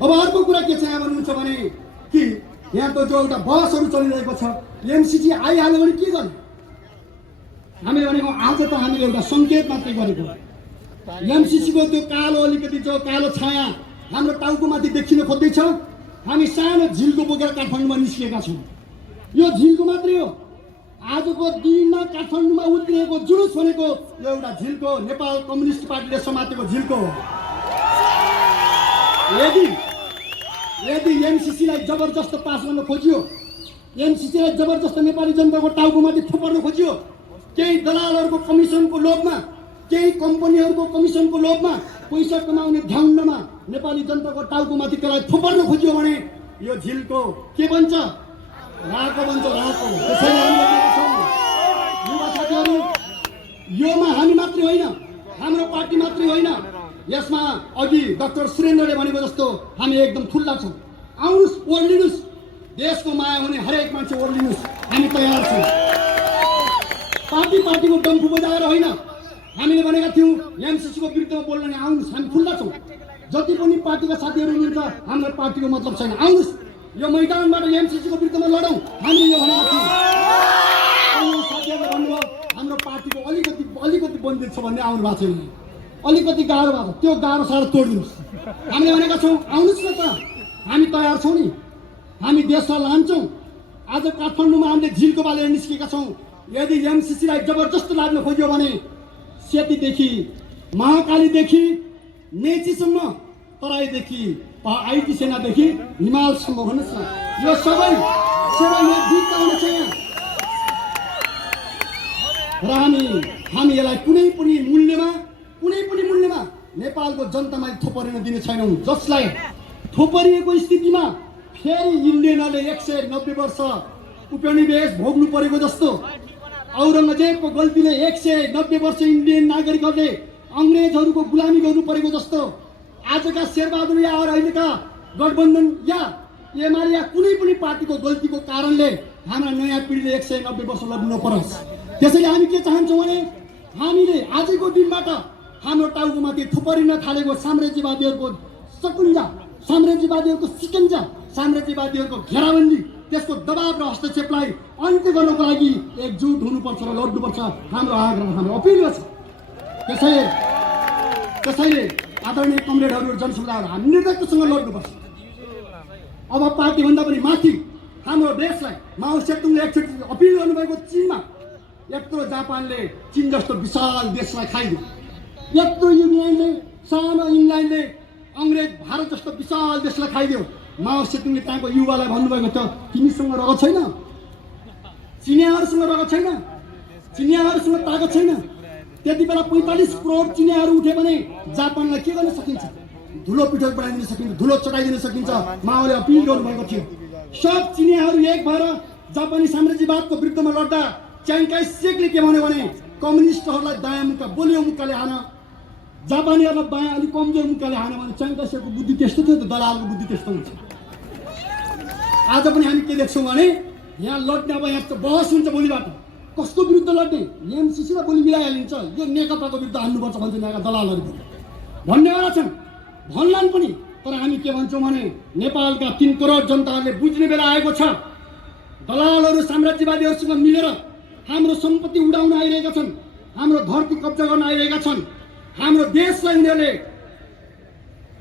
अब अर्को कुरा के छ यहाँ भन्नुहुन्छ भने कि यहाँ त जो एउटा बहसहरू चलिरहेको छ, एमसीसी आइहाल्यो भने के गर्ने? हामीले भनेको आज त हामीले एउटा सङ्केत मात्रै गरेको। एमसीसीको त्यो कालो अलिकति जो कालो छाया हाम्रो टाउकोमाथि देखिन खोज्दैछ। हामी सानो झिल्को बोकेर काठमाडौँमा निस्किएका छौँ। यो झिल्को मात्रै हो। आजको दिनमा काठमाडौँमा उत्रिएको जुलुस भनेको एउटा झिल्को, नेपाल कम्युनिस्ट पार्टीले समातेको झिल्को हो। यदि एमसीसीलाई जबरजस्त पास गर्न खोजियो, एमसीसीलाई जबरजस्त नेपाली जनताको टाउकोमाथि थुपर्न खोजियो, केही दलालहरूको कमिसनको लोभमा, केही कम्पनीहरूको कमिसनको लोभमा, पैसा कमाउने ध्यानमा नेपाली जनताको टाउकोमाथि त्यसलाई थुपर्न खोजियो भने यो झिल्को के बन्छ? राको बन्छ, राको। त्यसैले युवा साथीहरू, योमा हामी मात्रै होइन, हाम्रो पार्टी मात्रै होइन, यसमा अघि डाक्टर सुरेन्द्रले भनेको जस्तो हामी एकदम खुल्ला छौँ। आउनुहोस्, ओर्लिनुहोस्, देशको माया हुने हरेक मान्छे ओर्लिनुहोस्, हामी तयार छौँ। पार्टीको डम्फु बजाएर होइन, हामीले भनेका थियौँ एमसीसीको विरुद्धमा बोल्न आउनुहोस्, हामी खुल्ला छौँ। जति पनि पार्टीका साथीहरू हुनुहुन्छ हाम्रो पार्टीको मतलब छैन, आउनुहोस् यो मैदानबाट एमसीसीको विरुद्धमा लडौँ, हामीले यो भनेका थियौँ। साथीहरूले भन्नुभयो हाम्रो पार्टीको अलिकति बन्देज छ भन्ने आउनु भएको छैन, अलिकति गाह्रो भएको, त्यो गाह्रो साह्रो तोडिदिनुहोस्। हामीले भनेका छौँ आउनुहोस् न त, हामी तयार छौँ नि, हामी देशलाई लान्छौँ। आज काठमाडौँमा हामीले झिल्को बालेर निस्केका छौँ। यदि एमसीसीलाई जबरजस्त लाग्न खोज्यो भने सेतीदेखि महाकालीदेखि मेचीसम्म तराईदेखि आइटी सेनादेखि हिमालसम्म भन्नुहोस् न, यो सबै यहाँ जित्ताउनु छ यहाँ। र हामी यसलाई कुनै पनि मूल्यमा नेपालको जनतालाई थोपरिन दिने छैनौँ, जसलाई थोपरिएको स्थितिमा फेरि इन्डियनले 190 वर्ष उपनिवेश भोग्नु परेको जस्तो, औरङ्गजेबको गल्तीले 190 वर्ष इन्डियन नागरिकहरूले अङ्ग्रेजहरूको गुलामी गर्नु परेको जस्तो, आजका शेरबहादुर या अहिलेका गठबन्धन या एमाले या कुनै पनि पार्टीको गल्तीको कारणले हाम्रा नयाँ पिँढीले 190 वर्ष लड्नु नपरोस्। त्यसैले हामी के चाहन्छौँ भने हामीले आजको दिनबाट हाम्रो टाउकोमाथि थुपरिन थालेको साम्राज्यवादीहरूको सकुन्जा, साम्राज्यवादीहरूको सिकन्जा, साम्राज्यवादीहरूको घेराबन्दी, त्यसको दबाव र हस्तक्षेपलाई अन्त्य गर्नको लागि एकजुट हुनुपर्छ र लड्नुपर्छ। हाम्रो आग्रह, हाम्रो अपिल छ। त्यसैले आदरणीय कमरेडहरू, जनसमुदायहरू, हामी निर्धक्कसँग लड्नुपर्छ। अब पार्टीभन्दा पनि माथि हाम्रो देशलाई माओ सेतुङले एकचोटि अपिल गर्नुभएको चीनमा, यत्रो जापानले चीन जस्तो विशाल देशलाई खाइदियो, यत्रो युक्रेनले, सानो इङ्ल्यान्डले अङ्ग्रेज भारत जस्तो विशाल देशलाई खाइदियो। माओ सेतुङले त्यहाँको युवालाई भन्नुभएको थियो, तिमीसँग रगत छैन, चिनियाहरूसँग रगत छैन, चिनियाहरूसँग ताकत छैन। त्यति बेला 45 करोड चिनियाहरू उठ्यो भने जापानलाई के गर्न सकिन्छ? धुलो पिठो बनाइदिन सकिन्छ, धुलो चटाइदिन सकिन्छ। माओले अपिल गर्नुभएको थियो। सब चिनियाहरू एक भएर जापानी साम्राज्यवादको विरुद्धमा लड्दा च्याङ्काई सेकले के भन्यो भने कम्युनिस्टहरूलाई दायाँ मुक्का, बलियो मुक्काले हान, जापानीहरूलाई बायाँ अलिक कमजोर मुक्काले हान भने च्याङ्काई सेकको बुद्धि त्यस्तो थियो, दलालको बुद्धि त्यस्तो हुन्छ। आज पनि हामी के देख्छौँ भने यहाँ लड्ने, अब यहाँ बहस हुन्छ भोलिबाट कसको विरुद्ध लड्ने, एमसिसीलाई बोली मिलाइहालिन्छ, यो नेकपाको विरुद्ध हान्नुपर्छ भन्छ यहाँका दलालहरू भन्नेवाला छन्, भन्लान् पनि। तर हामी के भन्छौँ भने नेपालका 3 करोड जनताहरूले बुझ्ने बेला आएको छ। दलालहरू साम्राज्यवादीहरूसँग मिलेर हाम्रो सम्पत्ति उडाउन आइरहेका छन्, हाम्रो धरती कब्जा गर्न आइरहेका छन्, हाम्रो देशलाई उनीहरूले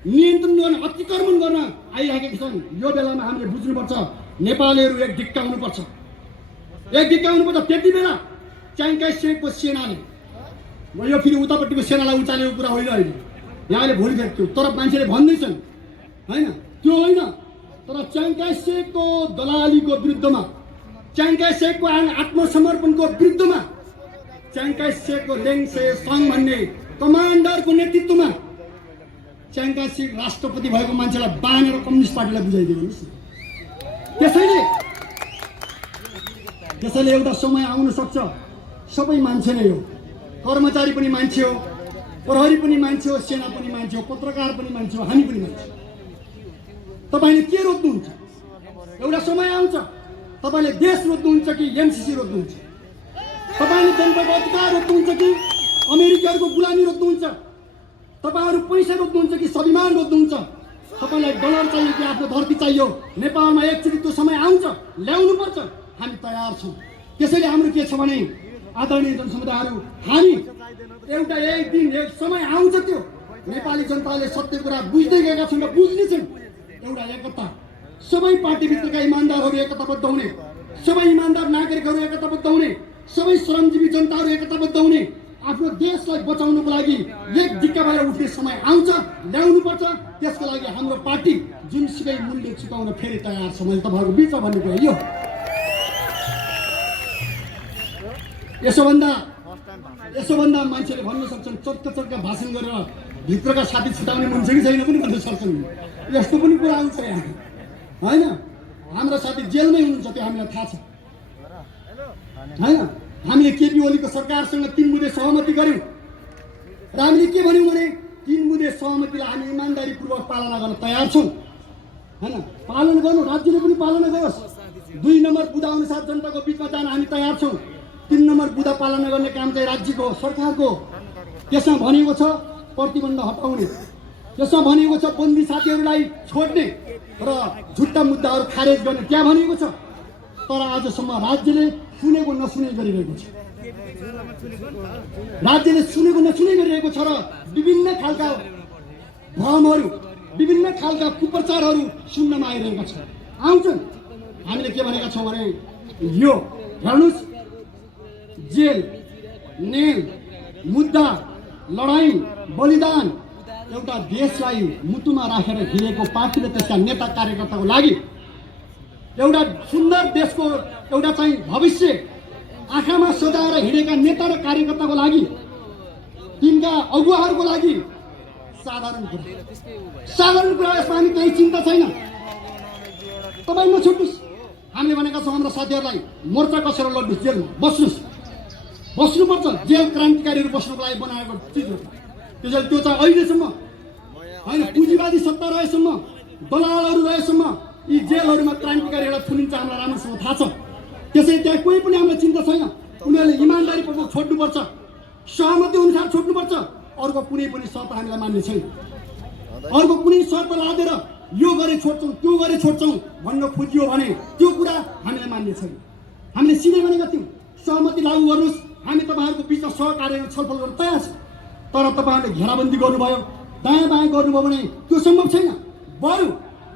नियन्त्रण गर्न, अतिक्रमण गर्न आइरहेका छन्। यो बेलामा हामीले बुझ्नुपर्छ, नेपालीहरू एक ढिक्का हुनुपर्छ। त्यति बेला च्याङ्काई सेकको सेनाले, म यो फेरि उतापट्टिको सेनालाई उचालेको कुरा होइन अहिले, यहाँले भोलि भेट्थ्यो, तर मान्छेले भन्दैछन् होइन, त्यो होइन। तर च्याङ्काई सेकको दलालीको विरुद्धमा, च्याङ्काई सेकको आत्मसमर्पणको विरुद्धमा, च्याङ्काई सेकको लेङसे सङ भन्ने कमान्डरको नेतृत्वमा च्याङ्काई सेक राष्ट्रपति भएको मान्छेलाई बानेर कम्युनिस्ट पार्टीलाई बुझाइदिनुहोस्। त्यसैले एउटा समय आउन सक्छ, सबै मान्छे नै हो, कर्मचारी पनि मान्छे हो, प्रहरी पनि मान्छे हो, सेना पनि मान्छे हो, पत्रकार पनि मान्छे हो, हामी पनि मान्छे। तपाईँले के रोज्नुहुन्छ? एउटा समय आउँछ तपाईँले देश रोज्नुहुन्छ कि एमसिसी रोज्नुहुन्छ? तपाईँले जनताको अधिकार रोज्नुहुन्छ कि अमेरिकाहरूको गुलामी रोज्नुहुन्छ? तपाईँहरू पैसा रोज्नुहुन्छ कि स्वाभिमान रोज्नुहुन्छ? तपाईँलाई डलर चाहियो कि आफ्नो धरती चाहियो? नेपालमा एकचोटि त्यो समय आउँछ, ल्याउनुपर्छ, हामी तयार छौँ। त्यसैले हाम्रो के छ भने आदरणीय जनसमुदायहरू, हामी एउटा एक दिन एक समय आउँछ, त्यो नेपाली जनताले सत्य कुरा बुझ्दै गएका छन् र बुझ्नेछन्। एउटा एकता, सबै पार्टीभित्रका इमान्दारहरू एकताबद्ध हुने, सबै इमान्दार नागरिकहरू एकताबद्ध हुने, सबै श्रमजीवी जनताहरू एकताबद्ध हुने, आफ्नो देशलाई बचाउनको लागि एक दिक्का भएर उठ्ने समय आउँछ, ल्याउनुपर्छ। त्यसको लागि हाम्रो पार्टी जुनसुकै मूल्य चुकाउन फेरि तयार छ। मैले तपाईँहरूको बिचमा भन्ने कुरा यो। यसोभन्दा मान्छेले भन्न सक्छन्, चर्का भाषण गरेर भित्रका साथी छुटाउने मान्छे कि छैन पनि भन्न सक्छन्। यस्तो पनि कुरा आउँछ यहाँ होइन। हाम्रो साथी जेलमै हुनुहुन्छ, त्यो हामीलाई थाहा छ होइन। हामीले केपी ओलीको सरकारसँग 3 मुद्दे सहमति गऱ्यौँ र हामीले के भन्यौँ भने 3 मुद्दे सहमतिलाई हामी इमान्दारीपूर्वक पालना गर्न तयार छौँ होइन। पालन गर्नु, राज्यले पनि पालना गरोस्। 2 नम्बर बुँदा अनुसार जनताको बिचमा जान हामी तयार छौँ। 3 नम्बर बुँदा पालना गर्ने काम चाहिँ राज्यको, सरकारको। त्यसमा भनेको छ प्रतिबन्ध हटाउने, त्यसमा भनेको छ बन्दी साथीहरूलाई छोड्ने र झुट्टा मुद्दाहरू खारेज गर्ने, त्यहाँ भनेको छ। तर आजसम्म राज्यले सुनेको नसुने गरिरहेको छ, राज्यले सुनेको नसुने गरिरहेको छ र विभिन्न खालका भ्रमहरू, विभिन्न खालका कुप्रचारहरू सुन्नमा आइरहेका छन्, आउँछन्। हामीले के भनेका छौँ भने यो हेर्नुहोस्, जेल, नेल, मुद्दा, लडाइँ, बलिदान एउटा देशलाई मुटुमा राखेर हिँडेको पार्टीले त्यसका नेता कार्यकर्ताको लागि एउटा सुन्दर देशको एउटा चाहिँ भविष्य आँखामा सजाएर हिँडेका नेता र कार्यकर्ताको लागि तिनका अगुवाहरूको लागि साधारण कुरा यसमा हामी केही चिन्ता छैन। तपाईँ नछुट्नुहोस्। हामीले भनेका छौँ हाम्रो साथीहरूलाई मोर्चा कसेर लड्नुहोस्, जेलमा बस्नुपर्छ। जेल क्रान्तिकारीहरू बस्नुको लागि बनाएको चिज हो। त्यो चाहिँ अहिलेसम्म होइन, पुँजीवादी सत्ता रहेसम्म, दलालहरू रहेसम्म यी जेलहरूमा क्रान्तिकारीहरूलाई थुनिन्छ हामीलाई राम्रोसँग थाहा छ। त्यसै त्यहाँ कोही पनि हामीलाई चिन्ता छैन। उनीहरूले इमान्दारीपूर्वक छोड्नुपर्छ, सहमति अनुसार छोड्नुपर्छ। अर्को कुनै पनि शर्त हामीलाई मान्ने छैन। अर्को कुनै शर्त लादेर यो गरे छोड्छौँ त्यो गरे छोड्छौँ भन्न खोजियो भने त्यो कुरा हामीलाई मान्ने छैन। हामीले सिधै भनेका थियौँ सहमति लागू गर्नुहोस्, हामी तपाईँहरूको बिचमा सहकार्यमा छलफल गर्न तयार छ। तर तपाईँहरूले घेराबन्दी गर्नुभयो, दायाँ बायाँ गर्नुभयो भने त्यो सम्भव छैन। बरु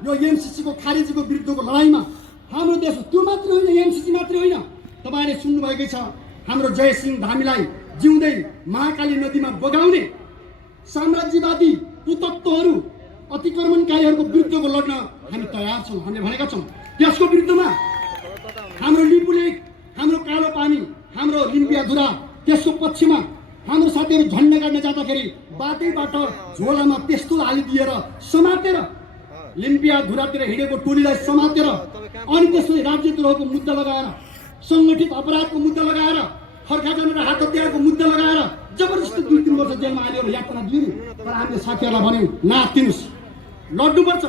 यो एमसिसीको खारेजीको विरुद्धको लडाइँमा हाम्रो देश त्यो मात्रै होइन, एमसिसी मात्रै होइन, तपाईँले सुन्नुभएकै छ हाम्रो जयसिंह धामीलाई जिउँदै महाकाली नदीमा बगाउने साम्राज्यवादी कुतत्वहरू अतिक्रमणकारीहरूको विरुद्धको लड्न हामी तयार छौँ। हामीले भनेका छौँ त्यसको विरुद्धमा हाम्रो लिपुलेक, हाम्रो कालो पानी, हाम्रो लिम्पियाधुरा, त्यसको पक्षमा हाम्रो साथीहरू झन्डा गाड्न जाँदाखेरि बाटैबाट झोलामा पेस्तोल हालिदिएर समातेर लिम्पियाधुरातिर हिँडेको टोलीलाई समातेर अनि त्यसले राज्यद्रोहको मुद्दा लगाएर, सङ्गठित अपराधको मुद्दा लगाएर, खर्खाजन र हात हतियारको मुद्दा लगाएर जबरजस्ती 2-3 वर्ष जेलमा हालेर यातना दियो। तर हामीले साथीहरूलाई भन्यौँ नातिनुहोस्, लड्नुपर्छ।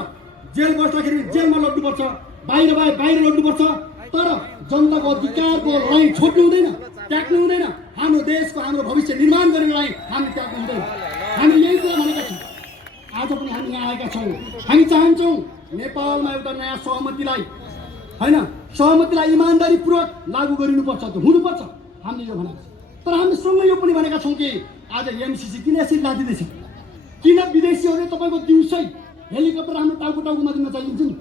जेल बस्दाखेरि जेलमा लड्नुपर्छ, बाहिर लड्नुपर्छ। तर जनताको अधिकारको लडाइँ छोड्नु हुँदैन, त्याग्नु हुँदैन। हाम्रो देशको, हाम्रो भविष्य निर्माण गर्ने लडाइँ हामी त्याग्नु हुँदैन। हामी यही कुरा भनेका छौँ। आज पनि हामी यहाँ आएका छौँ। हामी चाहन्छौँ नेपालमा एउटा नयाँ सहमतिलाई इमान्दारीपूर्वक लागू गरिनुपर्छ, त्यो हुनुपर्छ। हामीले यो भनेको छ। तर हामी सँगै यो पनि भनेका छौँ कि आज एमसिसी किन यसरी लादिँदैछ? किन विदेशीहरूले तपाईँको दिउँसै हेलिकप्टर हाम्रो टाउकोमा दिन चाहिन्छ नि?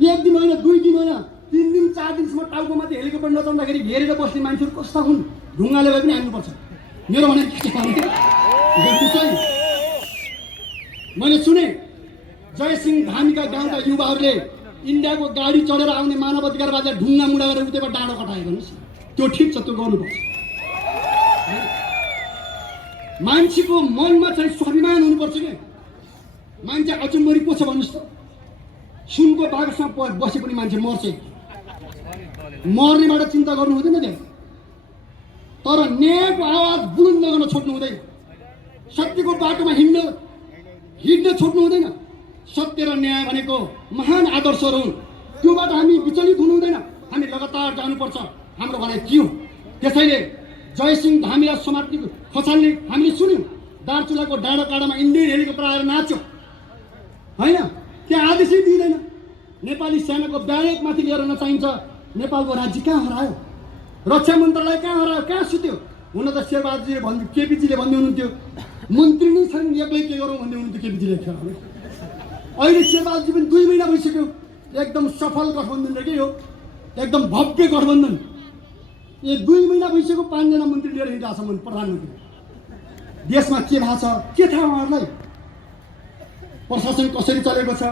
1 दिन होइन, 2 दिन होइन, 3 दिन 4 दिनसम्म टाउकोमाथि हेलिकप्टर नचल्दाखेरि घेरेर बस्ने मान्छेहरू कस्ता हुन्? ढुङ्गाले भए पनि हान्नुपर्छ। मेरो भने के छ? मैले सुने जयसिंह धामीका गाउँका युवाहरूले इन्डियाको गाडी चढेर आउने मानवाधिकारवादी ढुङ्गा मुडा गरेर उतैबाट डाँडो कटायो। भन्नुहोस्, त्यो ठिक छ, त्यो गर्नुपर्छ। मान्छेको मनमा चाहिँ स्वाभिमान हुनुपर्छ कि मान्छे अचम्बरी को छ भन्नुहोस् त? सुनको बागसमा बसे पनि मान्छे मर्छ। मर्नेबाट चिन्ता गर्नु हुँदैन त्यहाँ। तर न्यायको आवाज बुलन्द गर्न छोड्नु हुँदैन। सत्यको बाटोमा हिँड्न छोड्नु हुँदैन। सत्य र न्याय भनेको महान आदर्शहरू हुन्, त्योबाट हामी विचलित हुनु हुँदैन। हामी लगातार जानुपर्छ। हाम्रो भनाइ के हो? त्यसैले जयसिंह धामीलाई समात्ने खसाल्ने हामीले सुन्यौँ। दार्चुलाको डाँडा काँडामा इन्डियन हेलिकप्टर आएर नाच्यो होइन, त्यहाँ आदेशै दिँदैन। नेपाली सेनाको ब्यारेकमाथि लिएर नचाहिन्छ। नेपालको राज्य कहाँ हरायो? रक्षा मन्त्रालय कहाँ हरायो? कहाँ सुत्यो? हुन त शेरबहादुरजीले भन्दै, केपीजीले भन्दै हुनुहुन्थ्यो मन्त्री नै छैन, एक्लै के गरौँ भन्दै हुनुहुन्थ्यो केपीजीले। अहिले शेरबहादुरजी पनि 2 महिना भइसक्यो। एकदम सफल गठबन्धन र के हो, एकदम भव्य गठबन्धन। 2 महिना भइसक्यो 5 जना मन्त्री लिएर हिँडिरहेको छ प्रधानमन्त्री। देशमा के भएको छ के थाहा उहाँहरूलाई? प्रशासन कसरी चलेको छ,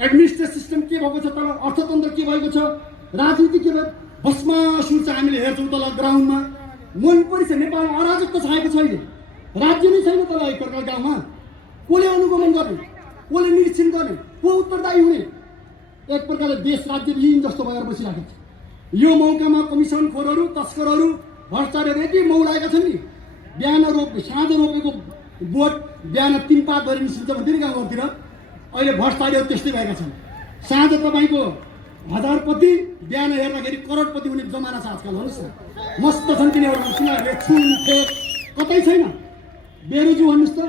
एडमिनिस्ट्रेटिभ सिस्टम के भएको छ, तल अर्थतन्त्र के भएको छ, राजनीति के भयो, भस्मासुर चाहिँ हामीले हेर्छौँ तल ग्राउन्डमा। मन परी छ नेपालमा अराजकता छाएको छैन, राज्य नै छैन तल एक प्रकार गाउँमा। कसले अनुगमन गर्ने, कसले निरीक्षण गर्ने, को उत्तरदायी हुने? एक प्रकारले देश राज्यविहीन जस्तो भएर बसिरहेको छ। यो मौकामा कमिसनखोरहरू, तस्करहरू, भ्रष्टाचारीहरू यति मौलाएका छन् नि। साँझ रोपेको बोट बिहान 3 पात भएर निस्किन्छ भन्थ्यो नि गाउँघरतिर। अहिले भ्रष्टाचारीहरू त्यस्तै भएका छन्। साँझ तपाईँको 1000पति, बिहान हेर्दाखेरि करोडपति हुने जमाना छ आजकल। हेर्नुहोस् न, मस्त छन् तिनीहरू। छुनफेक कतै छैन। बेरुजु भन्नुहोस् त,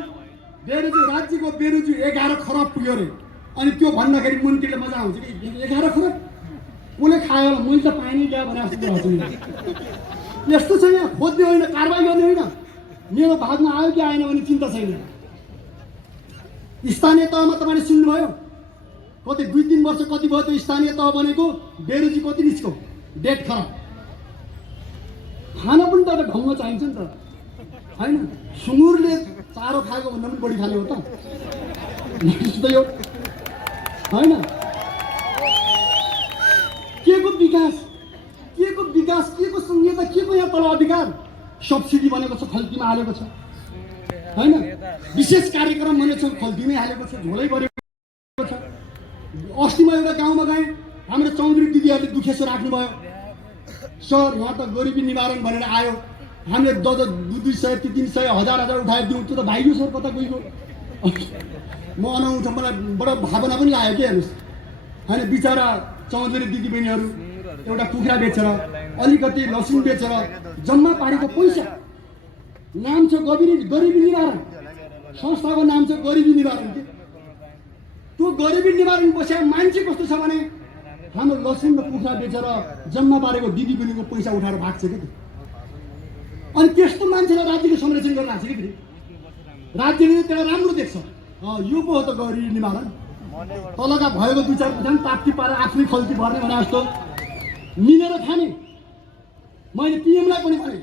बेरुजु राज्यको बेरुजु 11 खरब पुग्यो अरे। अनि त्यो भन्दाखेरि मन्त्रीले मजा आउँछ कि 11 खरब कसले खायो होला, मैले त पाएँ नि क्या भने यस्तो छ। यहाँ खोज्ने होइन, कारवाही गर्ने होइन। मेरो भागमा आयो कि आएन भने चिन्ता छैन। स्थानीय तहमा तपाईँले सुन्नुभयो कति 2-3 वर्ष कति भयो त्यो स्थानीय तह बनेको? बेरुजी कति निस्क्यो? डेट खराब। खान पनि त एउटा ढङ्ग चाहिन्छ नि त होइन? सुँगुरले चारो खाएको भन्दा पनि बढी खाने हो त यो होइन। के को विकास, के को विकास, के को संहिता, के को यहाँ तल अधिकार? सब्सिडी भनेको छ खल्तीमा हालेको छ होइन, विशेष कार्यक्रम भनेको छ खल्तीमै हालेको छ, झोलै गरेको छ। अस्ति म एउटा गाउँमा गएँ, हाम्रो चौधरी दिदीहरूले दुखेसो राख्नुभयो, सर यहाँ त गरिबी निवारण भनेर आयो, हामीले 200, 300, 1000 उठाएर दिउँ, त्यो त भाइयो सर कता गइगयो। म अनाउँछ, मलाई बडो भावना पनि लाग्यो के हेर्नुहोस् होइन। बिचरा चौधरी दिदीबहिनीहरू एउटा कुखुरा बेचेर, अलिकति लसुन बेचेर जम्मा पारेको पैसा, नाम छ गरिबी निवारण, संस्थाको नाम छ गरिबी निवारण। के त्यो गरिबी निवारण बसेर मान्छे कस्तो छ भने हाम्रो लसुन र कुखुरा बेचेर जम्मा पारेको दिदीबहिनीको पैसा उठाएर भाग्छ कि। अनि त्यस्तो मान्छेलाई राज्यले संरक्षण गर्न आएको छ कि। राज्यले त्यसलाई राम्रो देख्छ, यो पो हो त गरिबी निवारण। तलका भएको 2-4 पैसा ताप्ती पारेर आफ्नै खल्ती भर्ने भने जस्तो मिलेर खाने। मैले पिएमलाई पनि भने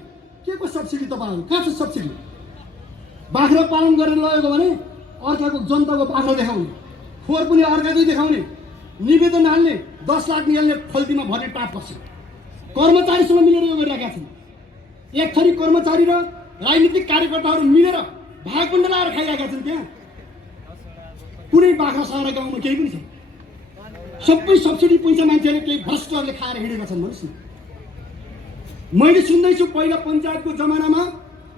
के को सब्सिडी तपाईँहरू, कहाँ छ सब्सिडी? बाख्रा पालन गरेर लगेको भने अर्काको जनताको बाख्रा देखाउने, खोर पनि अर्काकै देखाउने, निवेदन हाल्ने, 10 लाख निकाल्ने, खल्तीमा भर्ने टाप गर्छ। कर्मचारीसँग मिलेर यो गरिरहेका छन्। एक थरी कर्मचारी र राजनीतिक कार्यकर्ताहरू मिलेर भागबन्ड लाएर खाइरहेका छन्। त्यहाँ कुनै बाख्रा सारा गाउँमा केही पनि छैन, सबै सब्सिडी पैसा मान्छेले केही भ्रष्टहरूले खाएर हिँडेका छन् भन्नुहोस् न। मैले सुन्दैछु पहिला पञ्चायतको जमानामा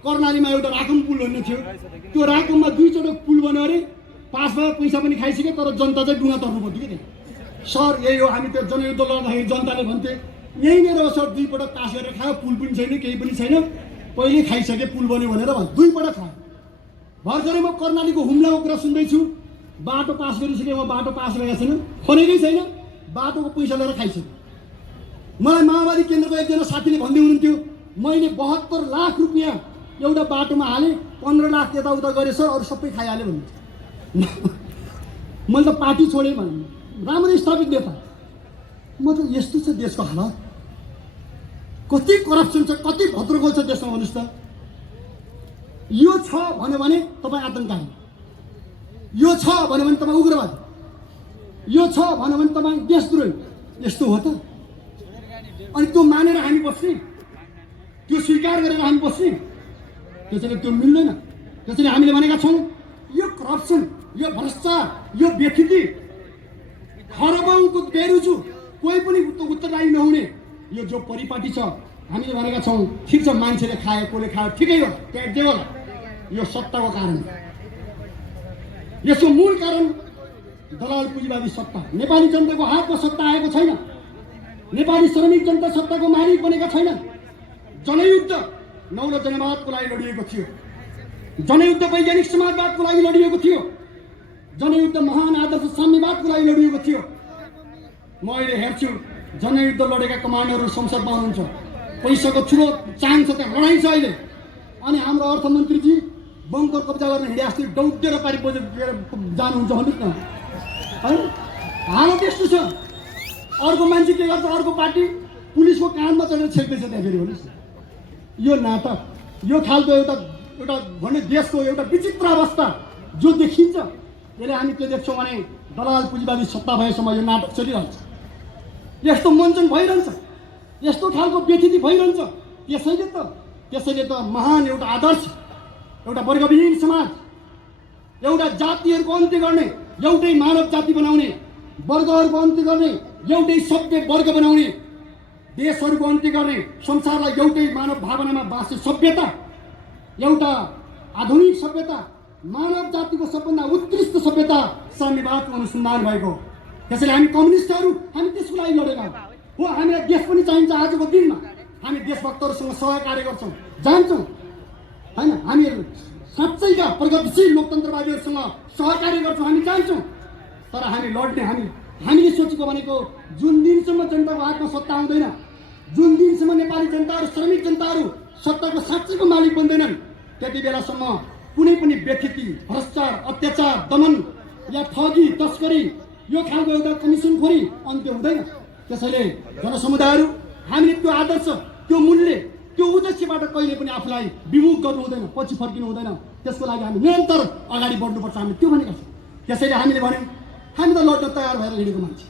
कर्णालीमा एउटा राकम पुल भन्ने थियो, त्यो राकममा 2 चोटक पुल बन्यो अरे, पास भयो, पैसा पनि खाइसक्यो, तर जनता चाहिँ डुङ्गा तर्नु पर्थ्यो कि। सर यही हो, हामी त्यो जनयुद्ध लड्दाखेरि जनताले भन्थे यहीँनिर हो सर, 2 पटक पास गरेर खायो, पुल पनि छैन, केही पनि छैन, पहिले खाइसके पुल बन्यो भनेर 2 पटक खायो। भर्खरै म कर्णालीको हुम्लाको कुरा सुन्दैछु, बाटो पास गरिसके, म बाटो पास गरेको छैन, खनेकै छैन, बाटोको पैसा लिएर खाइसक्यो। मलाई माओवादी केन्द्रको एकजना साथीले भन्दै हुनुहुन्थ्यो, मैले 72 लाख रुपियाँ एउटा बाटोमा हालेँ, 15 लाख यताउता गरेँ सर, अरू सबै खाइहालेँ भन्नुहुन्छ। मैले त पार्टी छोडेँ भने, राम्रो स्थापित नेता। म त यस्तो छ देशको हालत, कति करप्सन छ, कति भद्रगोल छ देशमा भन्नुहोस् त। यो छ भन्यो भने तपाईँ आतङ्ककारी, यो छ भन्यो भने तपाईँ उग्रवादी, यो छ भन्यो भने तपाईँ देशद्रोही। यस्तो हो त? अनि त्यो मानेर हामी बस्ने, त्यो स्वीकार गरेर हामी बस्ने, त्यसैले त्यो मिल्दैन। त्यसैले हामीले भनेका छौँ, यो करप्सन, यो भ्रष्टाचार, यो व्यथिति, खरबौँको बेरुजु, कोही पनि उत्तरदायी नहुने यो जो परिपाटी छ, हामीले भनेका छौँ ठिक छ, मान्छेले खायो, कसले खायो, ठिकै हो, त्यहाँ जे होला, यो सत्ताको कारण। यसको मूल कारण दलाल पुँजीवादी सत्ता। नेपाली जनताको हातमा सत्ता आएको छैन, नेपाली श्रमिक जनता सत्ताको मालिक बनेका छैन। जनयुद्ध 9 जनवादको लागि लडिएको थियो, जनयुद्ध वैज्ञानिक समाजवादको लागि लडिएको थियो, जनयुद्ध महान आदर्श साम्यवादको लागि लडिएको थियो। म अहिले हेर्छु जनयुद्ध लडेका कमान्डरहरू संसदमा हुनुहुन्छ, पैसाको ठुलो चाङ छ, त्यहाँ लडाइँ छ अहिले। अनि हाम्रो अर्थमन्त्रीजी बङ्कर कब्जा गर्न हिँडे जस्तै डौडेर पारि बजेर जानुहुन्छ भन्नुहोस् न, है हालत यस्तो छ। अर्को मान्छे के गर्छ, अर्को पार्टी पुलिसको कानमा चढेर छेक्दैछ त्यहाँ फेरि भन्नुहोस् न। यो नाटक, यो खालको एउटा भन्ने देशको एउटा विचित्र अवस्था जो देखिन्छ, त्यसले हामी के देख्छौँ भने दलाल पुँजीवादी सत्ता भएसम्म यो नाटक चलिरहन्छ, यस्तो मञ्चन भइरहन्छ, यस्तो खालको व्यथिति भइरहन्छ। त्यसैले त महान एउटा आदर्श, एउटा वर्गविहीन समाज, एउटा जातिहरूको अन्त्य गर्ने, एउटै मानव जाति बनाउने, वर्गहरूको अन्त्य गर्ने, एउटै सभ्य वर्ग बनाउने, देशहरूको अन्त्य गर्ने, संसारलाई एउटै मानव भावनामा बाँच्ने सभ्यता, एउटा आधुनिक सभ्यता, मानव जातिको सबभन्दा उत्कृष्ट सभ्यता साम्यवादको अनुसन्धान भएको। त्यसैले हामी कम्युनिस्टहरू हामी त्यसको लागि लडेका हो। हामीलाई देश पनि चाहिन्छ। आजको दिनमा हामी देशभक्तहरूसँग सहकार्य गर्छौँ, जान्छौँ होइन, हामी साँच्चैका प्रगतिशील लोकतन्त्रवादीहरूसँग सहकार्य गर्छौँ, हामी जान्छौँ। तर हामी लड्ने, हामीले सोचेको भनेको जुन दिनसम्म जनताको हातमा सत्ता आउँदैन, जुन दिनसम्म नेपाली जनताहरू, श्रमिक जनताहरू सत्ताको साँच्चैको मालिक बन्दैनन्, त्यति बेलासम्म कुनै पनि व्यथिति, भ्रष्टाचार, अत्याचार, दमन या ठगी, तस्करी, यो खालको एउटा कमिसनखोरी अन्त्य हुँदैन। त्यसैले जनसमुदायहरू हामीले त्यो आदर्श, त्यो मूल्य, त्यो उद्देश्यबाट कहिले पनि आफूलाई विमुख गर्नु हुँदैन, पछि फर्किनु हुँदैन। त्यसको लागि हामी निरन्तर अगाडि बढ्नुपर्छ, हामी त्यो भनेका छौँ। त्यसैले हामीले भन्यौँ हामी त लड्न तयार भएर हिँडेको मान्छे।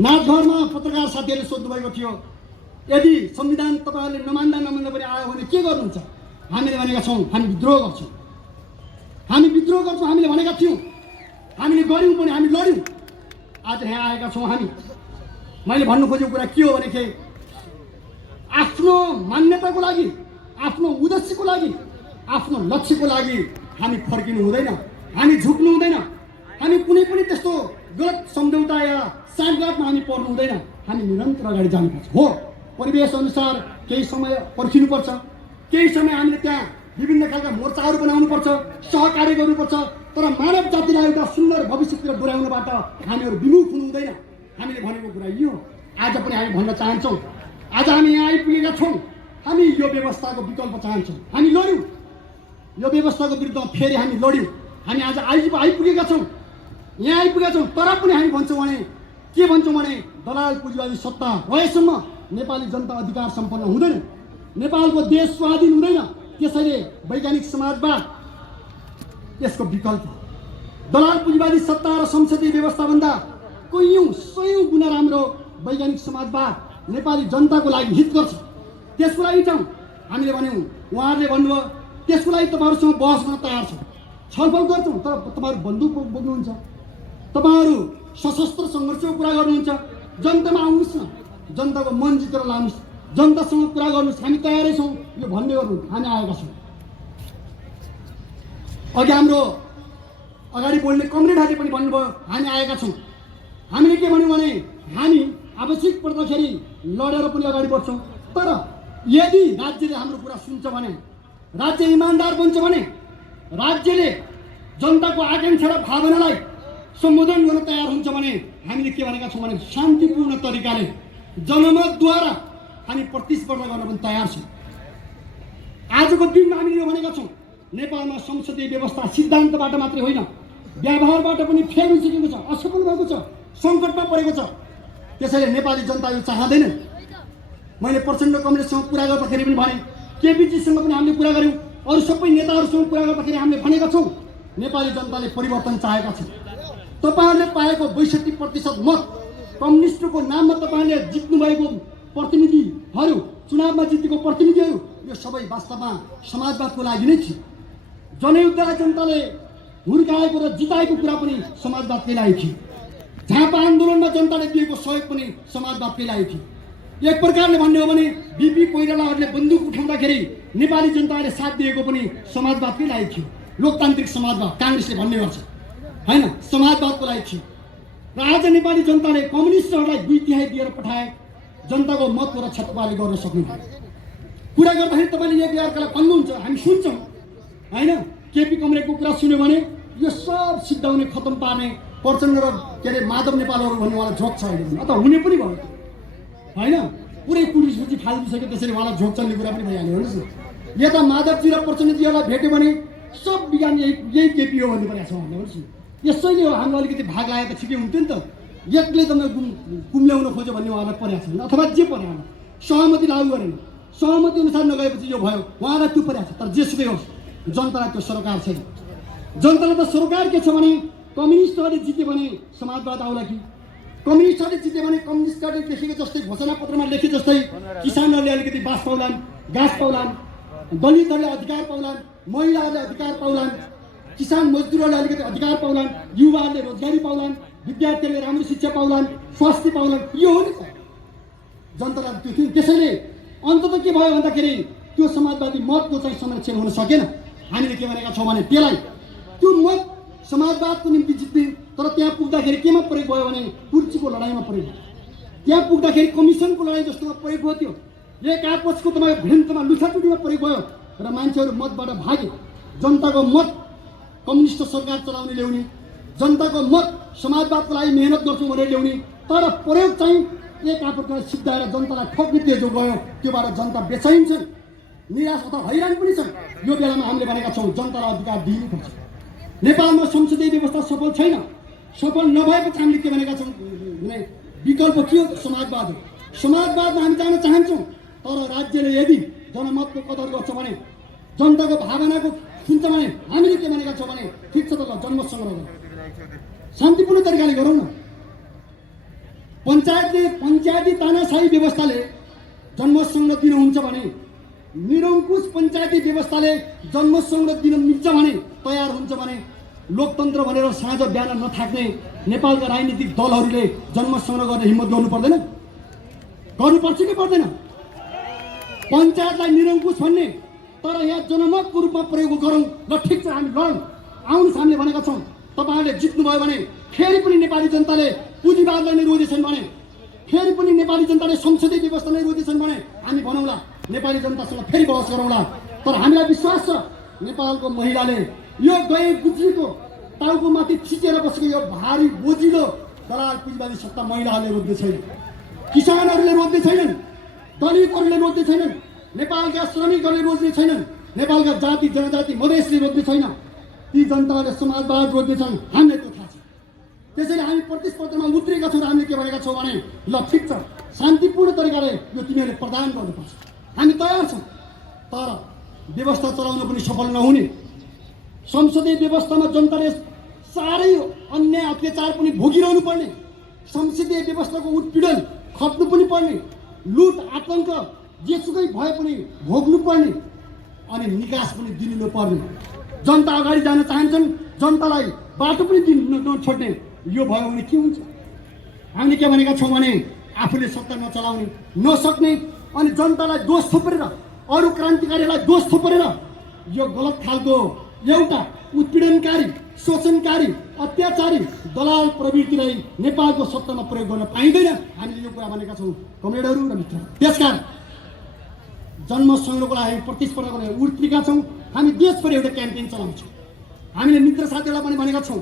नाचघरमा पत्रकार साथीहरूले सोध्नुभएको थियो यदि संविधान तपाईँहरूले नमान्दा पनि आयो भने के गर्नुहुन्छ? हामीले भनेका छौँ हामी विद्रोह गर्छौँ, हामी विद्रोह गर्छौँ। हामीले भनेका थियौँ, हामीले गऱ्यौँ पनि, हामी लड्यौँ। आज यहाँ आएका छौँ हामी। मैले भन्नु खोजेको कुरा के हो भनेदेखि आफ्नो मान्यताको लागि, आफ्नो उद्देश्यको लागि, आफ्नो लक्ष्यको लागि हामी फर्किनु हुँदैन, हामी झुक्नु हुँदैन, हामी कुनै पनि त्यस्तो गलत सम्झौता या साँठगाँठमा हामी पर्नु हुँदैन। हामी निरन्तर अगाडि जानुपर्छ। हो, परिवेश अनुसार केही समय पर्खिनुपर्छ, केही समय हामीले त्यहाँ विभिन्न खालका मोर्चाहरू बनाउनुपर्छ, सहकार्य गर्नुपर्छ। तर मानव जातिलाई एउटा सुन्दर भविष्यतिर डोर्याउनबाट हामीहरू विमुख हुनु हुँदैन। हामीले भनेको कुरा यो आज पनि हामी भन्न चाहन्छौँ। आज हामी यहाँ आइपुगेका छौँ, हामी यो व्यवस्थाको विकल्प चाहन्छौँ। हामी लड्यौँ, यो व्यवस्थाको विरुद्धमा फेरि हामी लड्यौँ। हामी आज आइपुगेका छौँ, यहाँ आइपुगेका छौँ। तर पनि हामी भन्छौँ भने के भन्छौँ भने दलाल पुँजीवादी सत्ता रहेसम्म नेपाली जनता अधिकार सम्पन्न हुँदैन, नेपालको देश स्वाधीन हुँदैन। त्यसैले वैज्ञानिक समाजवाद यसको विकल्प। दलाल पुँजीवादी सत्ता र संसदीय व्यवस्थाभन्दा कैयौँ सयौँ गुणा राम्रो वैज्ञानिक समाजवाद नेपाली जनताको लागि हित गर्छ। त्यसको लागि चाहिँ हामीले भन्यौँ, उहाँहरूले भन्नुभयो त्यसको लागि तपाईँहरूसँग बहस गर्न तयार छ, छलफल गर्छौँ। तर तपाईँहरू बन्दुक बोक्नुहुन्छ, तपाईँहरू सशस्त्र सङ्घर्षको कुरा गर्नुहुन्छ। जनतामा आउनुहोस् न, जनताको मन जितेर लानुहोस्, जनतासँग कुरा गर्नुहोस्। हामी तयारै छौँ यो भन्ने गर्नु। हामी आएका छौँ। अघि हाम्रो अगाडि बढ्ने कमरेडहरूले पनि भन्नुभयो हामी आएका छौँ। हामीले के भन्यौँ भने हामी आवश्यक पर्दाखेरि लडेर पनि अगाडि बढ्छौँ। तर यदि राज्यले हाम्रो कुरा सुन्छ भने, राज्य इमान्दार बन्छ भने, राज्यले जनताको आकाङ्क्षा र भावनालाई सम्बोधन गर्न तयार हुन्छ भने हामीले के भनेका छौँ भने शान्तिपूर्ण तरिकाले जनमतद्वारा हामी प्रतिस्पर्धा गर्न पनि तयार छौँ। आजको दिनमा हामीले यो भनेका छौँ नेपालमा संसदीय व्यवस्था सिद्धान्तबाट मात्रै होइन व्यवहारबाट पनि फेल भइसकेको छ, असफल भएको छ, सङ्कटमा परेको छ। त्यसैले नेपाली जनता यो चाहँदैन। मैले प्रचण्ड कमरेडसँग कुरा गर्दाखेरि पनि भने, केपीजीसँग पनि हामीले कुरा गऱ्यौँ, अरू सबै नेताहरूसँग कुरा गर्दाखेरि हामीले भनेका छौँ नेपाली जनताले परिवर्तन चाहेका छन्। तपाईँहरूले पाएको 62% मत, कम्युनिस्टको नाममा तपाईँहरूले जित्नुभएको प्रतिनिधिहरू, चुनावमा जितेको प्रतिनिधिहरू, यो सबै वास्तवमा समाजवादको लागि नै थियो। जनयुद्धलाई जनताले हुर्काएको र जिताएको कुरा पनि समाजवादकै लागि थियो। झापा आन्दोलनमा जनताले दिएको सहयोग पनि समाजवादकै लागि थियो। एक प्रकारले भन्ने हो भने बिपी कोइरालाहरूले बन्दुक उठाउँदाखेरि नेपाली जनताले साथ दिएको पनि समाजवादकै लागि थियो। लोकतान्त्रिक समाजवाद काङ्ग्रेसले भन्ने गर्छ होइन, समाजवादको लागि थियो। र आज नेपाली जनताले कम्युनिस्टहरूलाई 2/3 दिएर पठाए। जनताको मतको रक्षा तपाईँले गर्न सक्नुहुन्न। कुरा गर्दाखेरि तपाईँले एक अर्कालाई भन्नुहुन्छ, हामी सुन्छौँ होइन। केपी कमरेडको कुरा सुन्यो भने यो सब सिद्धाउने, खत्तम पार्ने प्रचण्ड र के अरे माधव नेपालहरू भन्ने उहाँलाई झोक छ अहिले, अथवा हुने पनि भयो होइन। पुरै पुलिस पुँजी फालिदिइसक्यो, त्यसरी उहाँलाई झोक चल्ने कुरा पनि भइहाल्यो। हेर्नुहोस् न, यता माधवजी र प्रचण्डजीहरूलाई भेट्यो भने सब बिगान यही केपी हो भन्ने परेको छ। हेर्नुहोस् न, यसैले हो हाम्रो अलिकति भाग लागेको ठिकै हुन्थ्यो नि त। एक्लै त गुम्ल्याउन खोज्यो भन्ने उहाँलाई परेको छैन, अथवा जे परेन सहमति लागू गरेन, सहमति अनुसार नगएपछि यो भयो, उहाँलाई त्यो परेको छ। तर जेसुकै होस्, जनतालाई त्यो सरोकार छैन। जनतालाई त सरोकार के छ भने कम्युनिस्टहरूले जित्यो भने समाजवाद आउला कि, कम्युनिस्टहरूले जित्यो भने कम्युनिस्टहरूले लेखेको जस्तै घोषणापत्रमा लेखे जस्तै किसानहरूले अलिकति बास पाउलान्, घाँस पाउलान्, दलितहरूले अधिकार पाउलान्, महिलाहरूले अधिकार पाउलान्, किसान मजदुरहरूले अलिकति अधिकार पाउलान्, युवाहरूले रोजगारी पाउलान्, विद्यार्थीहरूले राम्रो शिक्षा पाउलान्, स्वास्थ्य पाउलान्। यो हो नि त जनतालाई त्यो थियो। त्यसैले अन्तत के भयो भन्दाखेरि त्यो समाजवादी मतको चाहिँ संरक्षण हुन सकेन। हामीले के भनेका छौँ भने त्यसलाई त्यो मत समाजवादको निम्ति जित्ने, तर त्यहाँ पुग्दाखेरि केमा प्रयोग भयो भने कुर्सीको लडाइँमा प्रयोग भयो। त्यहाँ पुग्दाखेरि कमिसनको लडाइँ जस्तोमा प्रयोग भयो। त्यो एक आपसको तपाईँको भिडन्तमा लुछाचुटीमा प्रयोग भयो र मान्छेहरू मतबाट भागे। जनताको मत कम्युनिस्ट सरकार चलाउने ल्याउने, जनताको मत समाजवादको लागि मेहनत गर्छौँ भनेर ल्याउने, तर प्रयोग चाहिँ एक आपसलाई सिद्धाएर जनतालाई ठोक्ने तेज गयो। त्योबाट जनता बेचैन छन्, निराश अथवा हैरान पनि छन्। यो बेलामा हामीले भनेका छौँ जनतालाई अधिकार दिनुपर्छ। नेपालमा संसदीय व्यवस्था सफल छैन, सफल नभएपछि हामीले के भनेका छौँ भने विकल्प के हो? समाजवाद हो। समाजवादमा हामी जान चाहन्छौँ, तर राज्यले यदि जनमतको कदर गर्छ भने जनताको भावनाको सुन्छ भने हामीले के भनेका छौँ भने ठिक छ त ल जन्म सङ्ग्रह गरौँ, शान्तिपूर्ण तरिकाले गरौँ न। पञ्चायती तानाशाही व्यवस्थाले जन्म सङ्ग्रह दिन हुन्छ भने, निरङ्कुश पञ्चायती व्यवस्थाले जन्म सङ्ग्रह दिन मिल्छ भने, तयार हुन्छ भने, लोकतन्त्र भनेर साँझ बिहान नथाक्ने नेपालका राजनीतिक दलहरूले जन्म सङ्ग्रह गर्ने हिम्मत गर्नु पर्दैन? गर्नुपर्छ कि पर्दैन? पञ्चायतलाई निरङ्कुश भन्ने, तर यहाँ जनमतको रूपमा प्रयोग गरौँ र ठिक छ हामी लडौँ। आउनुहोस्, हामीले भनेका छौँ तपाईँहरूले जित्नुभयो भने फेरि पनि नेपाली जनताले पुँजीवादलाई नै रोज्दैछन् भने, फेरि पनि नेपाली जनताले संसदीय व्यवस्था नै रोज्दैछन् भने हामी भनौँला, नेपाली जनतासँग फेरि बहस गरौँला। तर हामीलाई विश्वास छ नेपालको महिलाले यो गए गुज्रीको टाउको माथि थिचेर बसेको यो भारी बोजिलो दलाल पुँजीवादी सत्ता महिलाहरूले रोज्दै छैन, किसानहरूले रोज्दै छैनन्, दलितहरूले रोज्दै छैनन्, नेपालका श्रमिकहरूले रोज्दै छैनन्, नेपालका जाति जनजाति मधेसले रोज्दै छैन, ती जनताहरूले समाजवाद रोज्दैछन्। हामीलाई त्यो थाहा छ। त्यसैले हामी प्रतिस्पर्धामा उत्रिएका छौँ र हामीले के भनेका छौँ भने ल ठिक छ, शान्तिपूर्ण तरिकाले यो तिमीहरूले प्रदान गर्नुपर्छ, हामी तयार छौँ। तर व्यवस्था चलाउन पनि सफल नहुने, संसदीय व्यवस्थामा जनताले साह्रै अन्याय अत्याचार पनि भोगिरहनु पर्ने, संसदीय व्यवस्थाको उत्पीडन खप्नु पनि पर्ने, लुट आतङ्क जेसुकै भए पनि भोग्नु पर्ने, अनि निकास पनि दिनु पर्ने। जनता अगाडि जान चाहन्छन्, जनतालाई बाटो पनि दिन नछोड्ने, यो भयो भने के हुन्छ? हामीले के भनेका छौँ भने आफूले सत्ता नचलाउने, नसक्ने अनि जनतालाई दोष थोपरेर, अरू क्रान्तिकारीलाई दोष थोपरेर यो गलत खालको एउटा उत्पीडनकारी, शोषणकारी, अत्याचारी दलाल प्रवृत्तिलाई नेपालको सत्तामा प्रयोग गर्न पाइँदैन। हामीले यो कुरा भनेका छौँ कमरेडहरू र मित्रहरू। त्यसकारण जन्म सङ्ग्रहको लागि प्रतिस्पर्धा गरेर उत्रिएका छौँ। हामी देशभरि एउटा क्याम्पेन चलाउँछौँ। हामीले मित्र साथीहरूलाई पनि भनेका छौँ,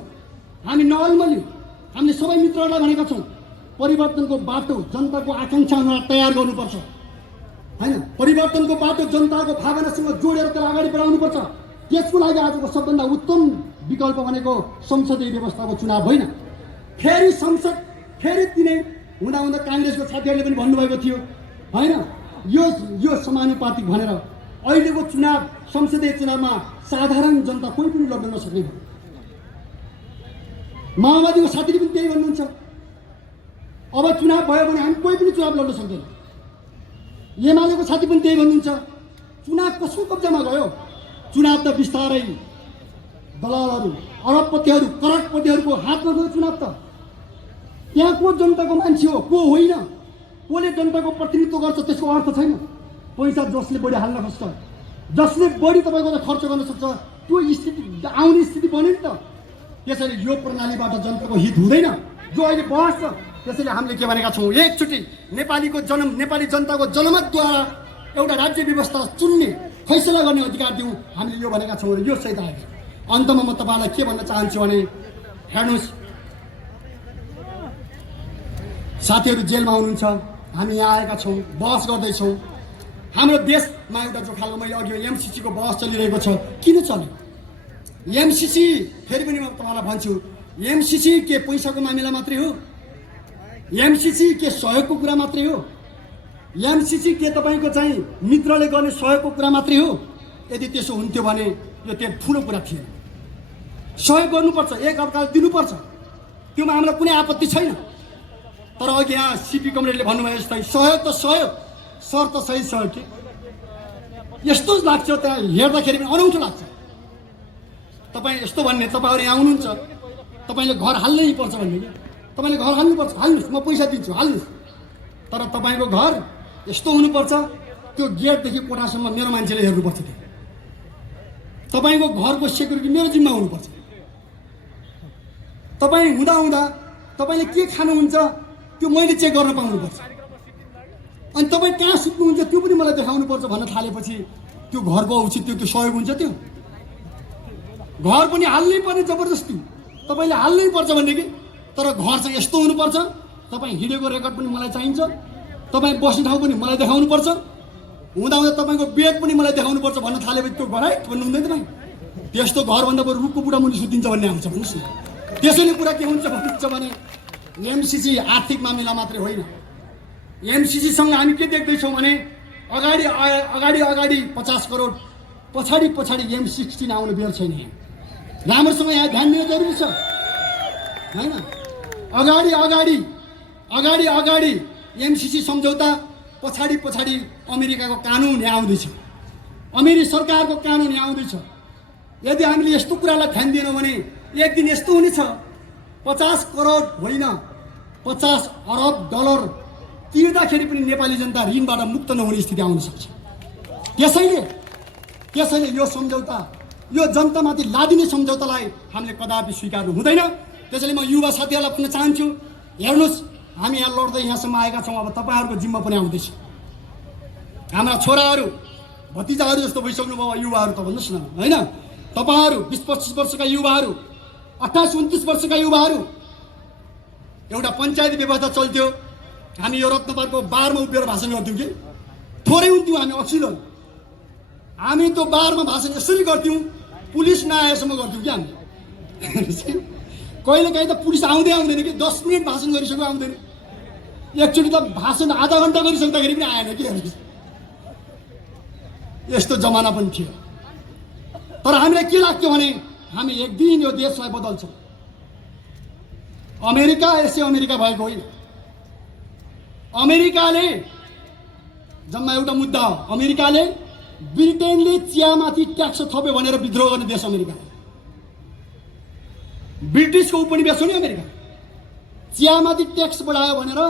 हामी नअल्मली हामीले सबै मित्रहरूलाई भनेका छौँ, परिवर्तनको बाटो जनताको आकाङ्क्षा अनुसार तयार गर्नुपर्छ होइन, परिवर्तनको बाटो जनताको भावनासँग जोडेर त्यसलाई अगाडि बढाउनुपर्छ। त्यसको लागि आजको सबभन्दा उत्तम विकल्प भनेको संसदीय व्यवस्थाको चुनाव होइन। फेरि संसद फेरि तिनै हुँदा हुँदा काङ्ग्रेसको साथीहरूले पनि भन्नुभएको थियो होइन, यो समानुपातिक भनेर अहिलेको चुनाव संसदीय चुनावमा साधारण जनता कोही पनि लड्न नसक्ने भयो। माओवादीको साथीले पनि त्यही भन्नुहुन्छ, अब चुनाव भयो भने हामी कोही पनि चुनाव लड्न सक्दैन। एमालेको साथी पनि त्यही भन्नुहुन्छ, चुनाव कसको कब्जामा गयो? चुनाव त बिस्तारै दलालहरू, अरबपतिहरू, करोडपतिहरूको हातमा गयो चुनाव त। त्यहाँ को जनताको मान्छे हो, को होइन, कसले जनताको प्रतिनिधित्व गर्छ त्यसको अर्थ छैन। पैसा जसले बढी हाल्न खोज्छ, जसले बढी तपाईँको खर्च गर्न सक्छ, त्यो स्थिति आउने स्थिति बन्यो नि त। त्यसैले यो प्रणालीबाट जनताको हित हुँदैन जो अहिले बहस छ। त्यसैले हामीले के भनेका छौँ, एकचोटि नेपाली जनताको जनमतद्वारा एउटा राज्य व्यवस्था चुन्ने, फैसला गर्ने अधिकार दिउँ। हामीले यो भनेका छौँ र यो सहित आएको। अन्तमा म तपाईँलाई के भन्न चाहन्छु भने हेर्नुहोस्, साथीहरू जेलमा हुनुहुन्छ, हामी यहाँ आएका छौँ, बहस गर्दैछौँ। हाम्रो देशमा एउटा जो खालको मैले अघि एमसिसीको बहस चलिरहेको छ, किन चल्यो एमसिसी? फेरि पनि म तपाईँलाई भन्छु, एमसिसी के पैसाको मामिला मात्रै हो? एमसिसी के सहयोगको कुरा मात्रै हो? एमसिसी के तपाईँको चाहिँ मित्रले गर्ने सहयोगको कुरा मात्रै हो? यदि त्यसो हुन्थ्यो भने यो त्यो ठुलो कुरा थिएन। सहयोग गर्नुपर्छ, एक अर्कालाई दिनुपर्छ, त्योमा हामीलाई कुनै आपत्ति छैन। तर अघि यहाँ सिपी कमरेडले भन्नुभयो जस्तै सहयोग त सहयोग, शर्त सही सहयोग के यस्तो लाग्छ, त्यहाँ हेर्दाखेरि पनि अनौठो लाग्छ। तपाईँ यस्तो भन्ने, तपाईँहरू यहाँ आउनुहुन्छ, तपाईँले घर हाल्नै पर्छ भन्ने कि तपाईँले घर हाल्नुपर्छ, हाल्नुहोस्, म पैसा दिन्छु, हाल्नुहोस्। तर तपाईँको घर यस्तो हुनुपर्छ, त्यो गेटदेखि कोठासम्म मेरो मान्छेले हेर्नुपर्छ। त्यो तपाईँको घरको सेक्युरिटी मेरो जिम्मा हुनुपर्छ। तपाईँ हुँदा तपाईँले के खानुहुन्छ त्यो मैले चेक गर्न पाउनुपर्छ। अनि तपाईँ कहाँ सुत्नुहुन्छ त्यो पनि मलाई देखाउनुपर्छ भन्न थालेपछि त्यो घरको औचित्य, त्यो सहयोग हुन्छ? त्यो घर पनि हाल्नै पर्ने जबरजस्ती, तपाईँले हाल्नै पर्छ भन्ने कि। तर घर चाहिँ यस्तो हुनुपर्छ, तपाईँ हिँडेको रेकर्ड पनि मलाई चाहिन्छ, तपाईँ बस्ने ठाउँ पनि मलाई देखाउनुपर्छ, हुँदा तपाईँको बेड पनि मलाई देखाउनुपर्छ भन्न थालेपछि त्यो घर है भन्नु हुँदैन तपाईँ? त्यस्तो घरभन्दा बरु रुखको बुढा मुनि सुतिन्छ भन्ने आउँछ भन्नुहोस् न। त्यसैले कुरा के हुन्छ भन्नुहुन्छ भने एमसिसी आर्थिक मामिला मात्रै होइन। एमसिसीसँग हामी के देख्दैछौँ भने अगाडि 50 करोड पछाडि पछाडि M16 आउने बेर छैन। यहाँ राम्रोसँग यहाँ ध्यान दिनु जरुरी छ हैन। अगाडि अगाडि अगाडि अगाडि MCC सम्झौता, पछाडि पछाडि अमेरिकाको कानुन यहाँ आउँदैछ, अमेरिकी सरकारको कानुन यहाँ आउँदैछ। यदि हामीले यस्तो कुरालाई ध्यान दिएनौँ भने एक दिन यस्तो हुनेछ, 50 करोड होइन 50 अरब डलर तिर्दाखेरि पनि नेपाली जनता ऋणबाट मुक्त नहुने स्थिति आउन सक्छ। त्यसैले यो सम्झौता, यो जनतामाथि लादिने सम्झौतालाई हामीले कदापि स्वीकार्नु हुँदैन। त्यसैले म युवा साथीहरूलाई भन्न चाहन्छु, हेर्नुहोस् हामी यहाँ लड्दै यहाँसम्म आएका छौँ, अब तपाईँहरूको जिम्मा पनि आउँदैछ। हाम्रा छोराहरू भतिजाहरू जस्तो भइसक्नुभयो युवाहरू त भन्नुहोस् न होइन। तपाईँहरू 20-25 वर्षका युवाहरू, 28-29 वर्षका युवाहरू, एउटा पञ्चायती व्यवस्था चल्थ्यो, हामी यो रत्नपारको बारमा उभिएर भाषण गर्थ्यौँ कि थोरै हुन्थ्यौँ हामी अक्षिलो। हामी त्यो बारमा भाषण यसरी गर्थ्यौँ, पुलिस नआएसम्म गर्थ्यौँ कि हामी। कहिलेकाहीँ त पुलिस आउँदैन कि 10 मिनट भाषण गरिसक्यो आउँदैन। एकचोटि त भाषण आधा घन्टा गरिसक्दाखेरि पनि आएन कि हेर्नुहोस्। यस्तो जमाना पनि थियो। तर हामीलाई के लाग्थ्यो भने हामी एक दिन यो देशलाई बदल्छौँ। अमेरिका यसै अमेरिका भएको होइन। अमेरिकाले जम्मा एउटा मुद्दा हो, अमेरिकाले ब्रिटेनले चियामाथि ट्याक्स थप्यो भनेर विद्रोह गर्ने देश अमेरिका हो। ब्रिटिसको उपनिवेश हो नि अमेरिका। चियामाथि ट्याक्स बढायो भनेर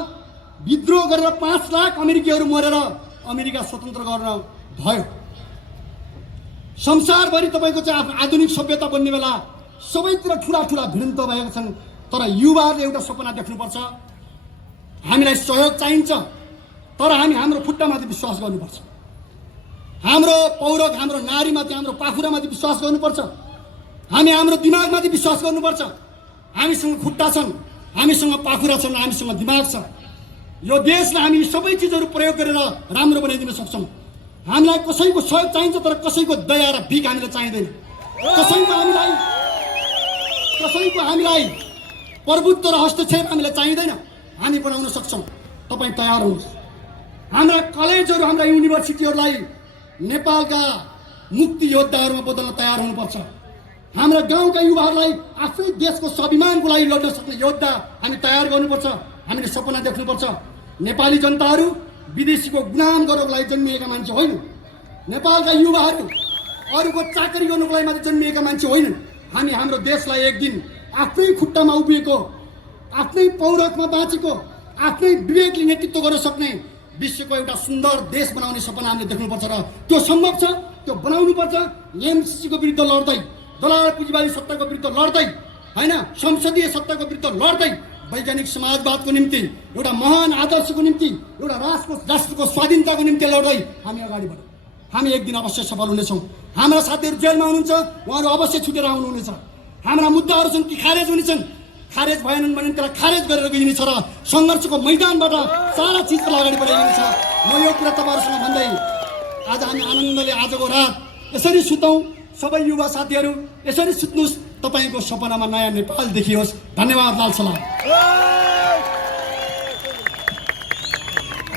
विद्रोह गरेर 5 लाख अमेरिकीहरू मरेर अमेरिका स्वतन्त्र गर्न भयो। संसारभरि तपाईँको चाहिँ आधुनिक सभ्यता बन्ने बेला सबैतिर ठुला ठुला भिडन्त भएका छन्। तर युवाहरूले एउटा सपना देख्नुपर्छ, हामीलाई सहयोग चाहिन्छ, तर हामी हाम्रो खुट्टामाथि विश्वास गर्नुपर्छ, हाम्रो पौरख, हाम्रो नारीमाथि, हाम्रो पाखुरामाथि विश्वास गर्नुपर्छ, हामी हाम्रो दिमागमाथि विश्वास गर्नुपर्छ। हामीसँग खुट्टा छन्, हामीसँग पाखुरा छन्, हामीसँग दिमाग छ। यो देशलाई हामी सबै चिजहरू प्रयोग गरेर राम्रो बनाइदिन सक्छौँ। हामीलाई कसैको सहयोग चाहिन्छ, तर कसैको दया र भिख हामीलाई चाहिँदैन। कसैको हामीलाई प्रभुत्व र हस्तक्षेप हामीलाई चाहिँदैन। हामी बनाउन सक्छौँ, तपाईँ तयार हुनुहोस्। हाम्रा कलेजहरू, हाम्रा युनिभर्सिटीहरूलाई नेपालका मुक्ति योद्धाहरूमा बदल्न तयार हुनुपर्छ। हाम्रा गाउँका युवाहरूलाई आफ्नै देशको स्वाभिमानको लागि लड्न सक्ने योद्धा हामी तयार गर्नुपर्छ। हामीले सपना देख्नुपर्छ। नेपाली जनताहरू विदेशीको गुलाम गर्नको लागि जन्मिएका मान्छे होइन। नेपालका युवाहरू अरूको चाकरी गर्नको लागि मात्र जन्मिएका मान्छे होइनन्। हामी हाम्रो देशलाई एक दिन आफ्नै खुट्टामा उभिएको, आफ्नै पौरखमा बाँचेको, आफ्नै विवेकले नेतृत्व गर्न सक्ने विश्वको एउटा सुन्दर देश बनाउने सपना हामीले देख्नुपर्छ र त्यो सम्भव छ। त्यो बनाउनुपर्छ। एमसीसीको विरुद्ध लड्दै, दलाल पुँजीवादी सत्ताको विरुद्ध लड्दै होइन, संसदीय सत्ताको विरुद्ध लड्दै, वैज्ञानिक समाजवादको निम्ति, एउटा महान आदर्शको निम्ति, एउटा राष्ट्रको स्वाधीनताको निम्ति लड्दै हामी अगाडि बढौँ। हामी एक दिन अवश्य सफल हुनेछौँ। हाम्रा साथीहरू जेलमा हुनुहुन्छ, उहाँहरू अवश्य छुटेर आउनुहुनेछ। हाम्रा मुद्दाहरू छन् ती खारेज हुनेछन्। खारेज भएनन् भने त्यसलाई खारेज गरेर गइनेछ र सङ्घर्षको मैदानबाट सारा चिजलाई अगाडि बढाइनेछ। म यो कुरा तपाईँहरूसँग भन्दै आज हामी आनन्दले आजको रात यसरी सुतौँ। सबै युवा साथीहरू यसरी सुत्नुहोस्। तपाईँको सपनामा नयाँ नेपाल देखियोस्। धन्यवाद। लाल सलाम।